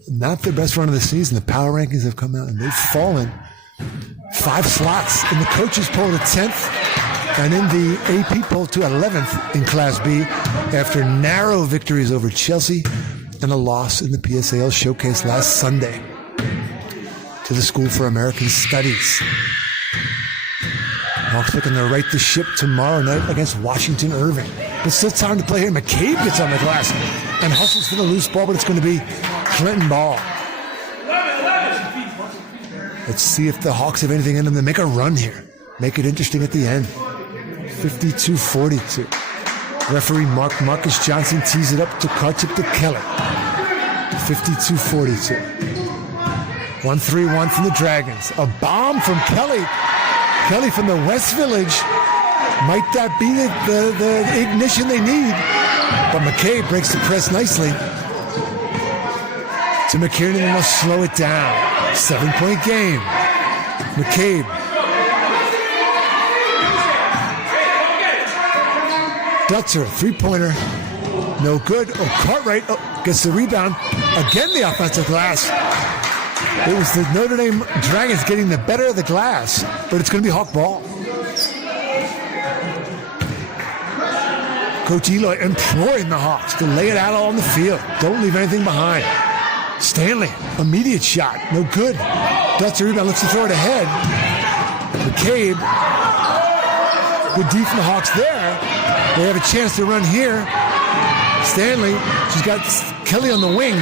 not their best run of the season. The power rankings have come out and they've fallen 5 slots in the coaches poll to 10th and in the AP poll to 11th in Class B after narrow victories over Chelsea and a loss in the PSAL showcase last Sunday to the School for American Studies. Hawks looking to right the ship tomorrow night against Washington Irving. But still time to play here. McCabe gets on the glass and hustles for the loose ball, but it's going to be Clinton ball. Let's see if the Hawks have anything in them to make a run here. Make it interesting at the end. 52-42. Referee Marcus Johnson tees it up to Tokarczyk to Kelly. 52-42. 1-3-1 from the Dragons. A bomb from Kelly. Kelly from the West Village. Might that be the ignition they need? But McCabe breaks the press nicely. To McKiernan, and will slow it down. 7-point game. McCabe. Dutzer, 3-pointer. No good. Oh, Cartwright gets the rebound. Again, the offensive glass. It was the Notre Dame Dragons getting the better of the glass, but it's going to be Hawk ball. Coach Eloy imploring the Hawks to lay it out all on the field. Don't leave anything behind. Stanley, immediate shot, no good. Dutzer rebound, looks to throw it ahead. McCabe, good D from the Hawks there. They have a chance to run here. Stanley, she's got Kelly on the wing.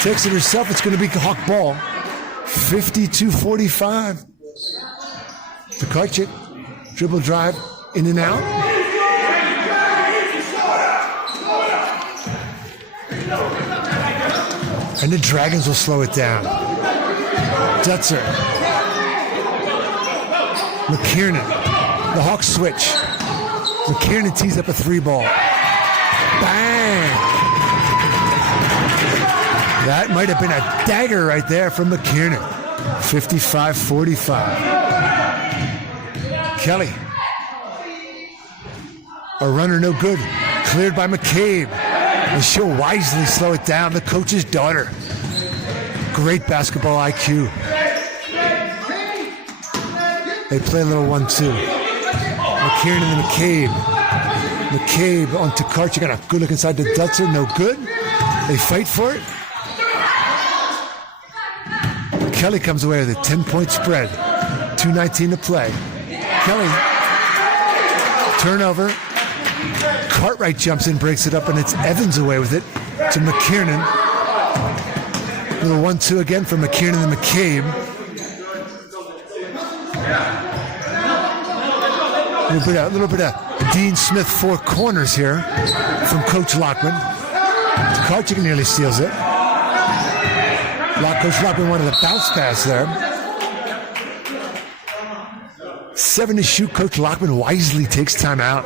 Takes it herself. It's going to be Hawk ball. 52-45. Tokarczyk, dribble drive, in and out. And the Dragons will slow it down. Dutzer. McKiernan. The Hawks switch. McKiernan tees up a 3-ball. Bang! That might have been a dagger right there from McKiernan. 55-45. Kelly. A runner no good. Cleared by McCabe. And she'll wisely slow it down. The coach's daughter. Great basketball IQ. They play a little 1-2. McKiernan and McCabe. McCabe on Tokarczyk, and a good look inside to Dutzer, no good. They fight for it. Kelly comes away with a 10-point spread. 2:19 to play. Kelly, turnover. Cartwright jumps in, breaks it up, and it's Evans away with it to McKiernan. Little 1-2 again for McKiernan and McCabe. A little bit of Dean Smith four corners here from Coach Lockman. Tokarczyk nearly steals it. Coach Lockman wanted a bounce pass there. 7 to shoot. Coach Lockman wisely takes time out.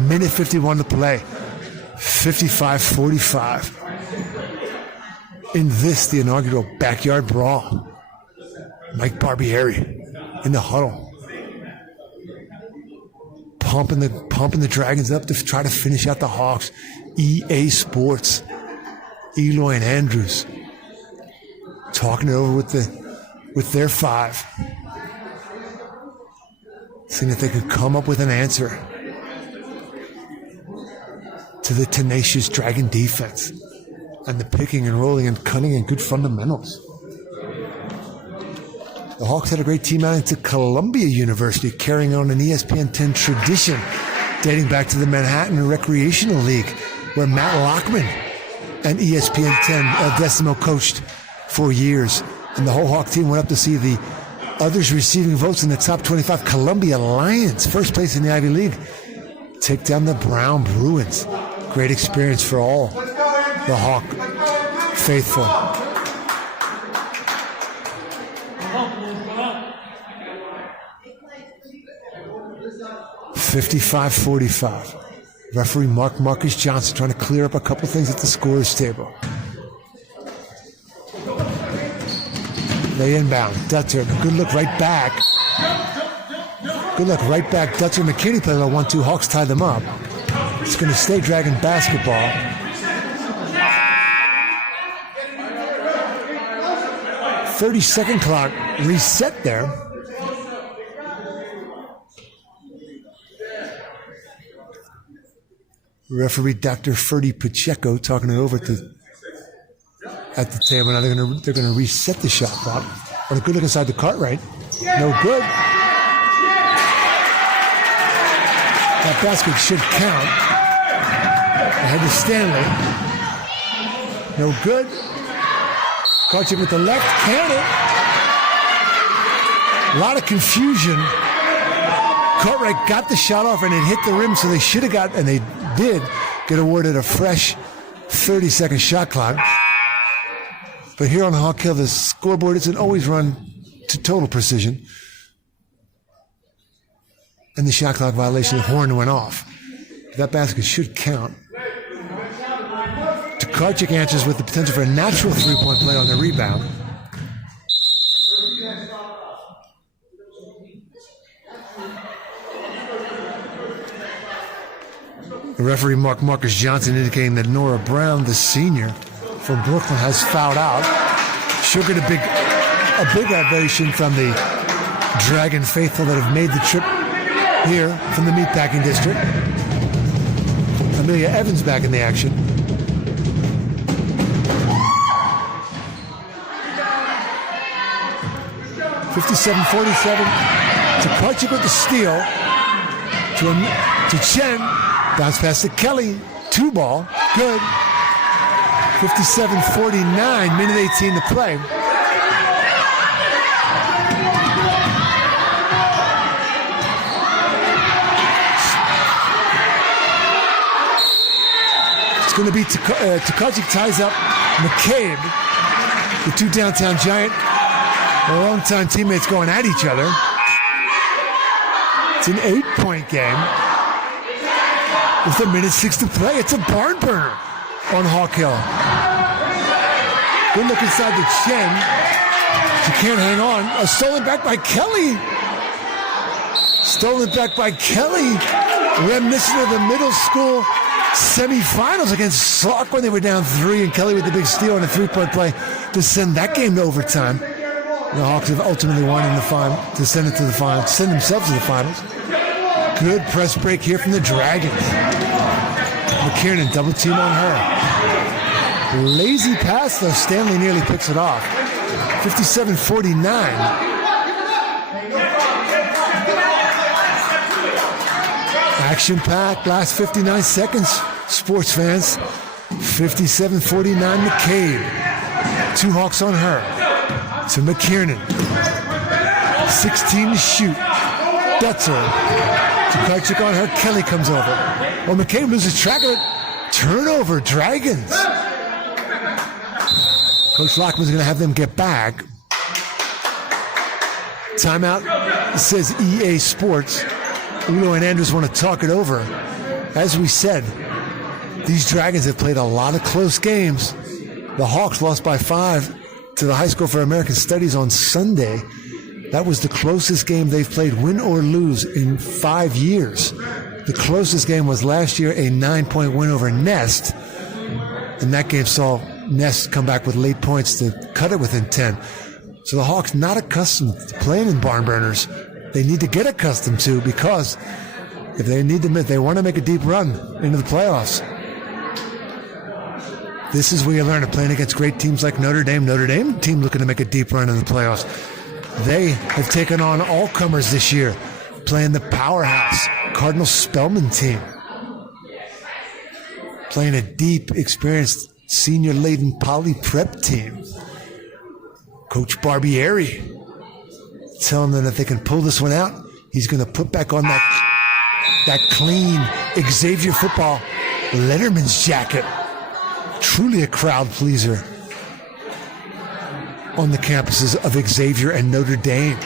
Minute 51 to play. 55-45. In this, the inaugural backyard brawl. Mike Barbieri in the huddle. Pumping the Dragons up to try to finish out the Hawks. EA Sports. Eloy and Andrews talking it over with their five. Seeing if they could come up with an answer to the tenacious Dragon defense and the picking and rolling and cutting and good fundamentals. The Hawks had a great team out into Columbia University, carrying on an ESPN 10 tradition dating back to the Manhattan Recreational League, where Matt Lockman and ESPN 10 El Decimo coached for years. And the whole Hawk team went up to see the others receiving votes in the top 25 Columbia Lions, first place in the Ivy League, take down the Brown Bruins. Great experience for all the Hawk faithful. $55-45. Referee Marcus Johnson trying to clear up a couple things at the scorer's table. They inbound. Dutzer, good look right back. Good look right back. Dutzer and McKinney play a 1-2. Hawks tie them up. It's going to stay Dragon basketball. .30 clock reset there. Referee Dr. Ferdy Pacheco talking it over at the table. Now they're going to reset the shot clock. But a good look inside the Cartwright. No good. That basket should count. Ahead to Stanley. No good. Cartwright with the left. Count it. A lot of confusion. Cartwright got the shot off and it hit the rim, so they should have got, and they did get awarded a fresh 30-second shot clock. But here on Hawk Hill, the scoreboard isn't always run to total precision. And the shot clock violation horn went off. That basket should count. Tokarczyk answers with the potential for a natural three-point play on the rebound. The referee Marcus Johnson indicating that Nora Brown, the senior from Brooklyn, has fouled out. Sugared a big ovation from the Dragon faithful that have made the trip here from the Meatpacking District. Amelia Evans back in the action. $57-47. Tokarczyk with the steal to Chen. Bounce pass to Kelly. 2-ball. Good. 57-49. Minute 18 to play. It's going to be Tokarczyk ties up McCabe. The two downtown Giant, their longtime teammates going at each other. It's an 8-point game. With a minute 6 to play, it's a barn burner on Hawk Hill. Good look inside the Chen. She can't hang on. Stolen back by Kelly. Stolen back by Kelly. Reminiscent of the middle school semifinals against Sauk when they were down 3, and Kelly with the big steal and a 3-point play to send that game to overtime. The Hawks have ultimately won in the final to send it to the finals, send themselves to the finals. Good press break here from the Dragons. McKiernan double team on her. Lazy pass though. Stanley nearly picks it off. 57-49. Action-packed last 59 seconds, sports fans. 57-49 McCabe. Two Hawks on her. To McKiernan. 16 to shoot. Dutzer. Tukarczyk on her. Kelly comes over. Well, McCabe loses track of it. Turnover, Dragons. Coach Lockman's going to have them get back. Timeout, says EA Sports. Uno and Andrews want to talk it over. As we said, these Dragons have played a lot of close games. The Hawks lost by 5 to the High School for American Studies on Sunday. That was the closest game they've played, win or lose, in 5 years. The closest game was last year, a 9-point win over Nest. And that game saw Nest come back with late points to cut it within 10. So the Hawks not accustomed to playing in barn burners. They need to get accustomed to, because if they want to make a deep run into the playoffs. This is where you learn it, playing against great teams like Notre Dame. Notre Dame team looking to make a deep run in the playoffs. They have taken on all comers this year, playing the powerhouse Cardinal Spellman team. Playing a deep, experienced, senior-laden poly prep team. Coach Barbieri telling them that if they can pull this one out, he's going to put back on that clean Xavier football Letterman's jacket. Truly a crowd pleaser on the campuses of Xavier and Notre Dame.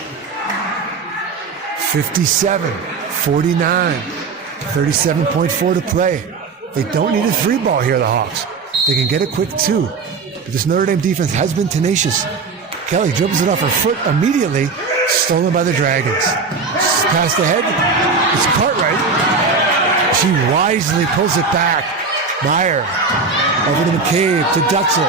57-49, 37.4 to play. They don't need a three ball here, the Hawks. They can get a quick two. But this Notre Dame defense has been tenacious. Kelly dribbles it off her foot immediately, stolen by the Dragons. Passed ahead, it's Cartwright. She wisely pulls it back. Meyer over to McCabe, to Dutzer.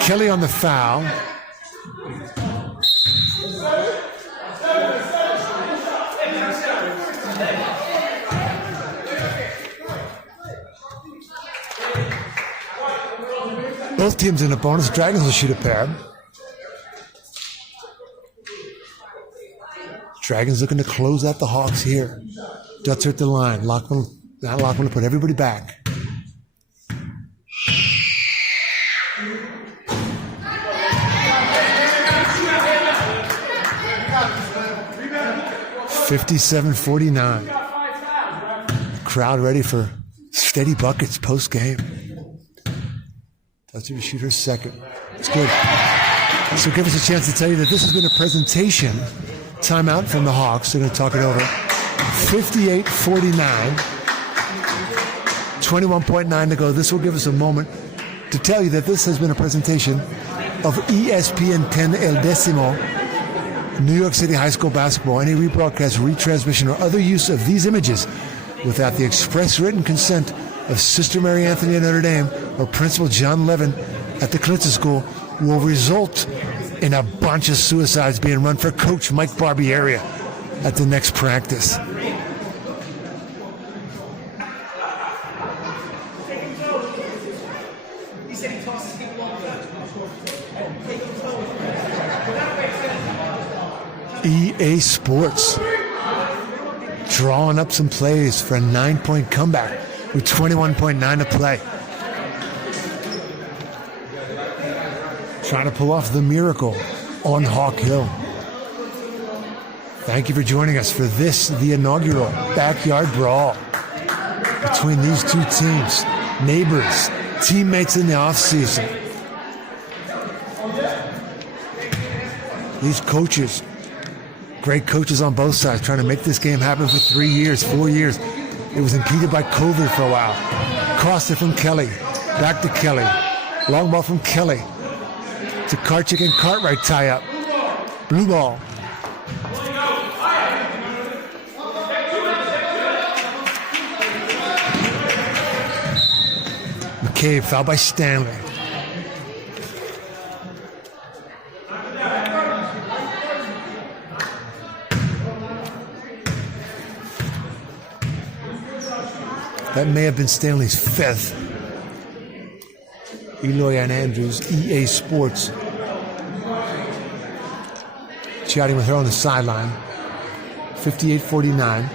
Kelly on the foul. Both teams in a bonus. Dragons will shoot a pair. Dragons looking to close out the Hawks here. Dutzer at the line. Lockman to put everybody back. $57-49. Crowd ready for steady buckets post game. Dutzer to shoot her second. It's good. So give us a chance to tell you that this has been a presentation. Timeout from the Hawks. They're going to talk it over. 58-49. 21.9 to go. This will give us a moment to tell you that this has been a presentation of ESPN 10 El Decimo, New York City High School basketball. Any rebroadcast, retransmission, or other use of these images without the express written consent of Sister Mary Anthony at Notre Dame or Principal John Levin at the Clinton School will result in a bunch of suicides being run for Coach Mike Barbieri at the next practice. EA Sports drawing up some plays for a 9-point comeback with 21.9 to play. Trying to pull off the miracle on Hawk Hill. Thank you for joining us for this, the inaugural backyard brawl between these two teams, neighbors, teammates in the offseason. These coaches, great coaches on both sides, trying to make this game happen for 3 years, 4 years. It was impeded by COVID for a while. Crossed it from Kelly, back to Kelly. Long ball from Kelly to Karchik and Cartwright tie up. Blue ball. McCabe fouled by Stanley. That may have been Stanley's 5th. Eloy and Andrews, EA Sports. Chatting with her on the sideline. 58-49.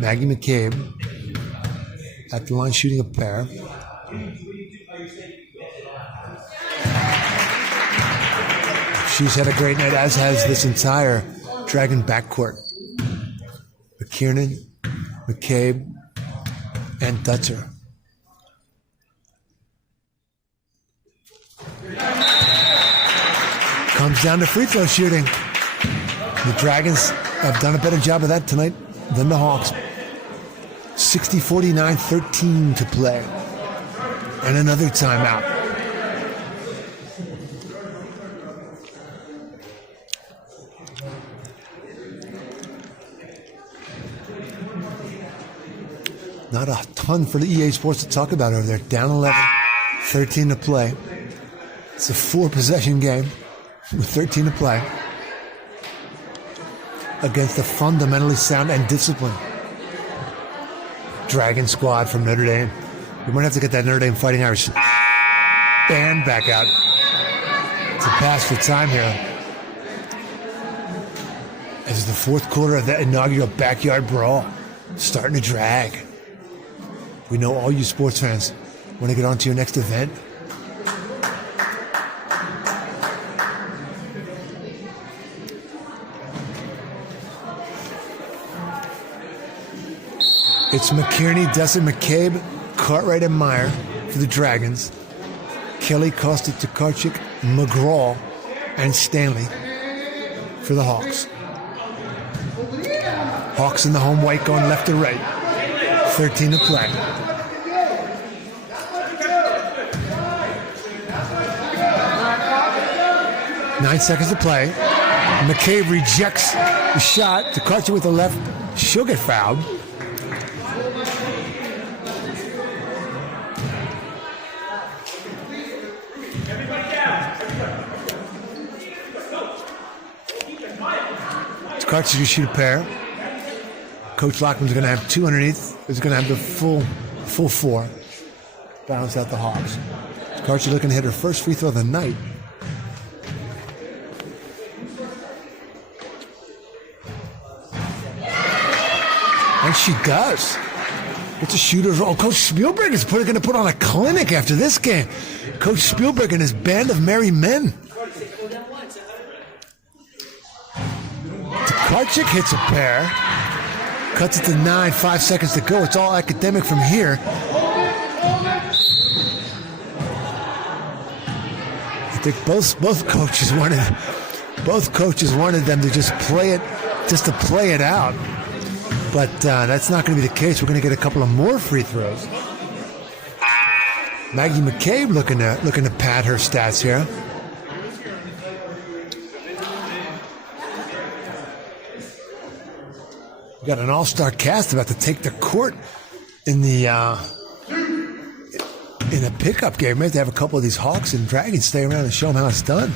Maggie McCabe at the line shooting a pair. She's had a great night, as has this entire Dragon backcourt. McKiernan, McCabe, and Dutzer. Comes down to free throw shooting. The Dragons have done a better job of that tonight than the Hawks. 60-49, 13 to play. And another timeout. Not a ton for the EA Sports to talk about over there. Down 11, 13 to play. It's a 4-possession game with 13 to play against a fundamentally sound and disciplined Dragon squad from Notre Dame. We might have to get that Notre Dame Fighting Irish band back out to pass for time here. As the fourth quarter of that inaugural backyard brawl starting to drag. We know all you sports fans want to get on to your next event. It's McKierney, Dustin, McCabe, Cartwright, and Meyer for the Dragons. Kelly, Costa, Tokarczyk, McGraw, and Stanley for the Hawks. Hawks in the home white going left to right. 13 to play. Nine seconds to play. McCabe rejects the shot. Tokarczyk with the left. She'll get fouled. Tokarczyk will shoot a pair. Coach Lockman's going to have 2 underneath. He's going to have the full 4. Balance out the Hawks. Tokarczyk looking to hit her first free throw of the night. And she does. It's a shooter's roll. Coach Spielberg is going to put on a clinic after this game. Coach Spielberg and his band of merry men. Tokarczyk hits a pair. Cuts it to 9, 5 seconds to go. It's all academic from here. I think both coaches wanted them to just play it out. But that's not going to be the case. We're going to get a couple of more free throws. Maggie McCabe looking to pad her stats here. We got an all-star cast about to take the court in a pickup game. We have to have a couple of these Hawks and Dragons stay around and show them how it's done.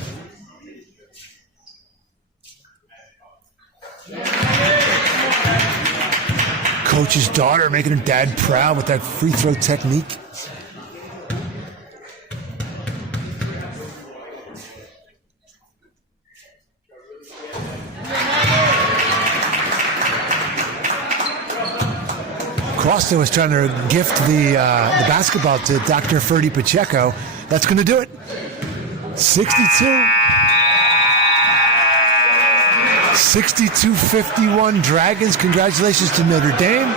Coach's daughter making her dad proud with that free throw technique. Costa was trying to gift the basketball to Dr. Ferdy Pacheco. That's going to do it. 62-51 Dragons. Congratulations to Notre Dame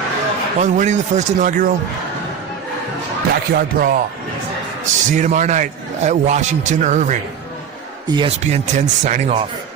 on winning the first inaugural backyard brawl. See you tomorrow night at Washington Irving. ESPN 10 signing off.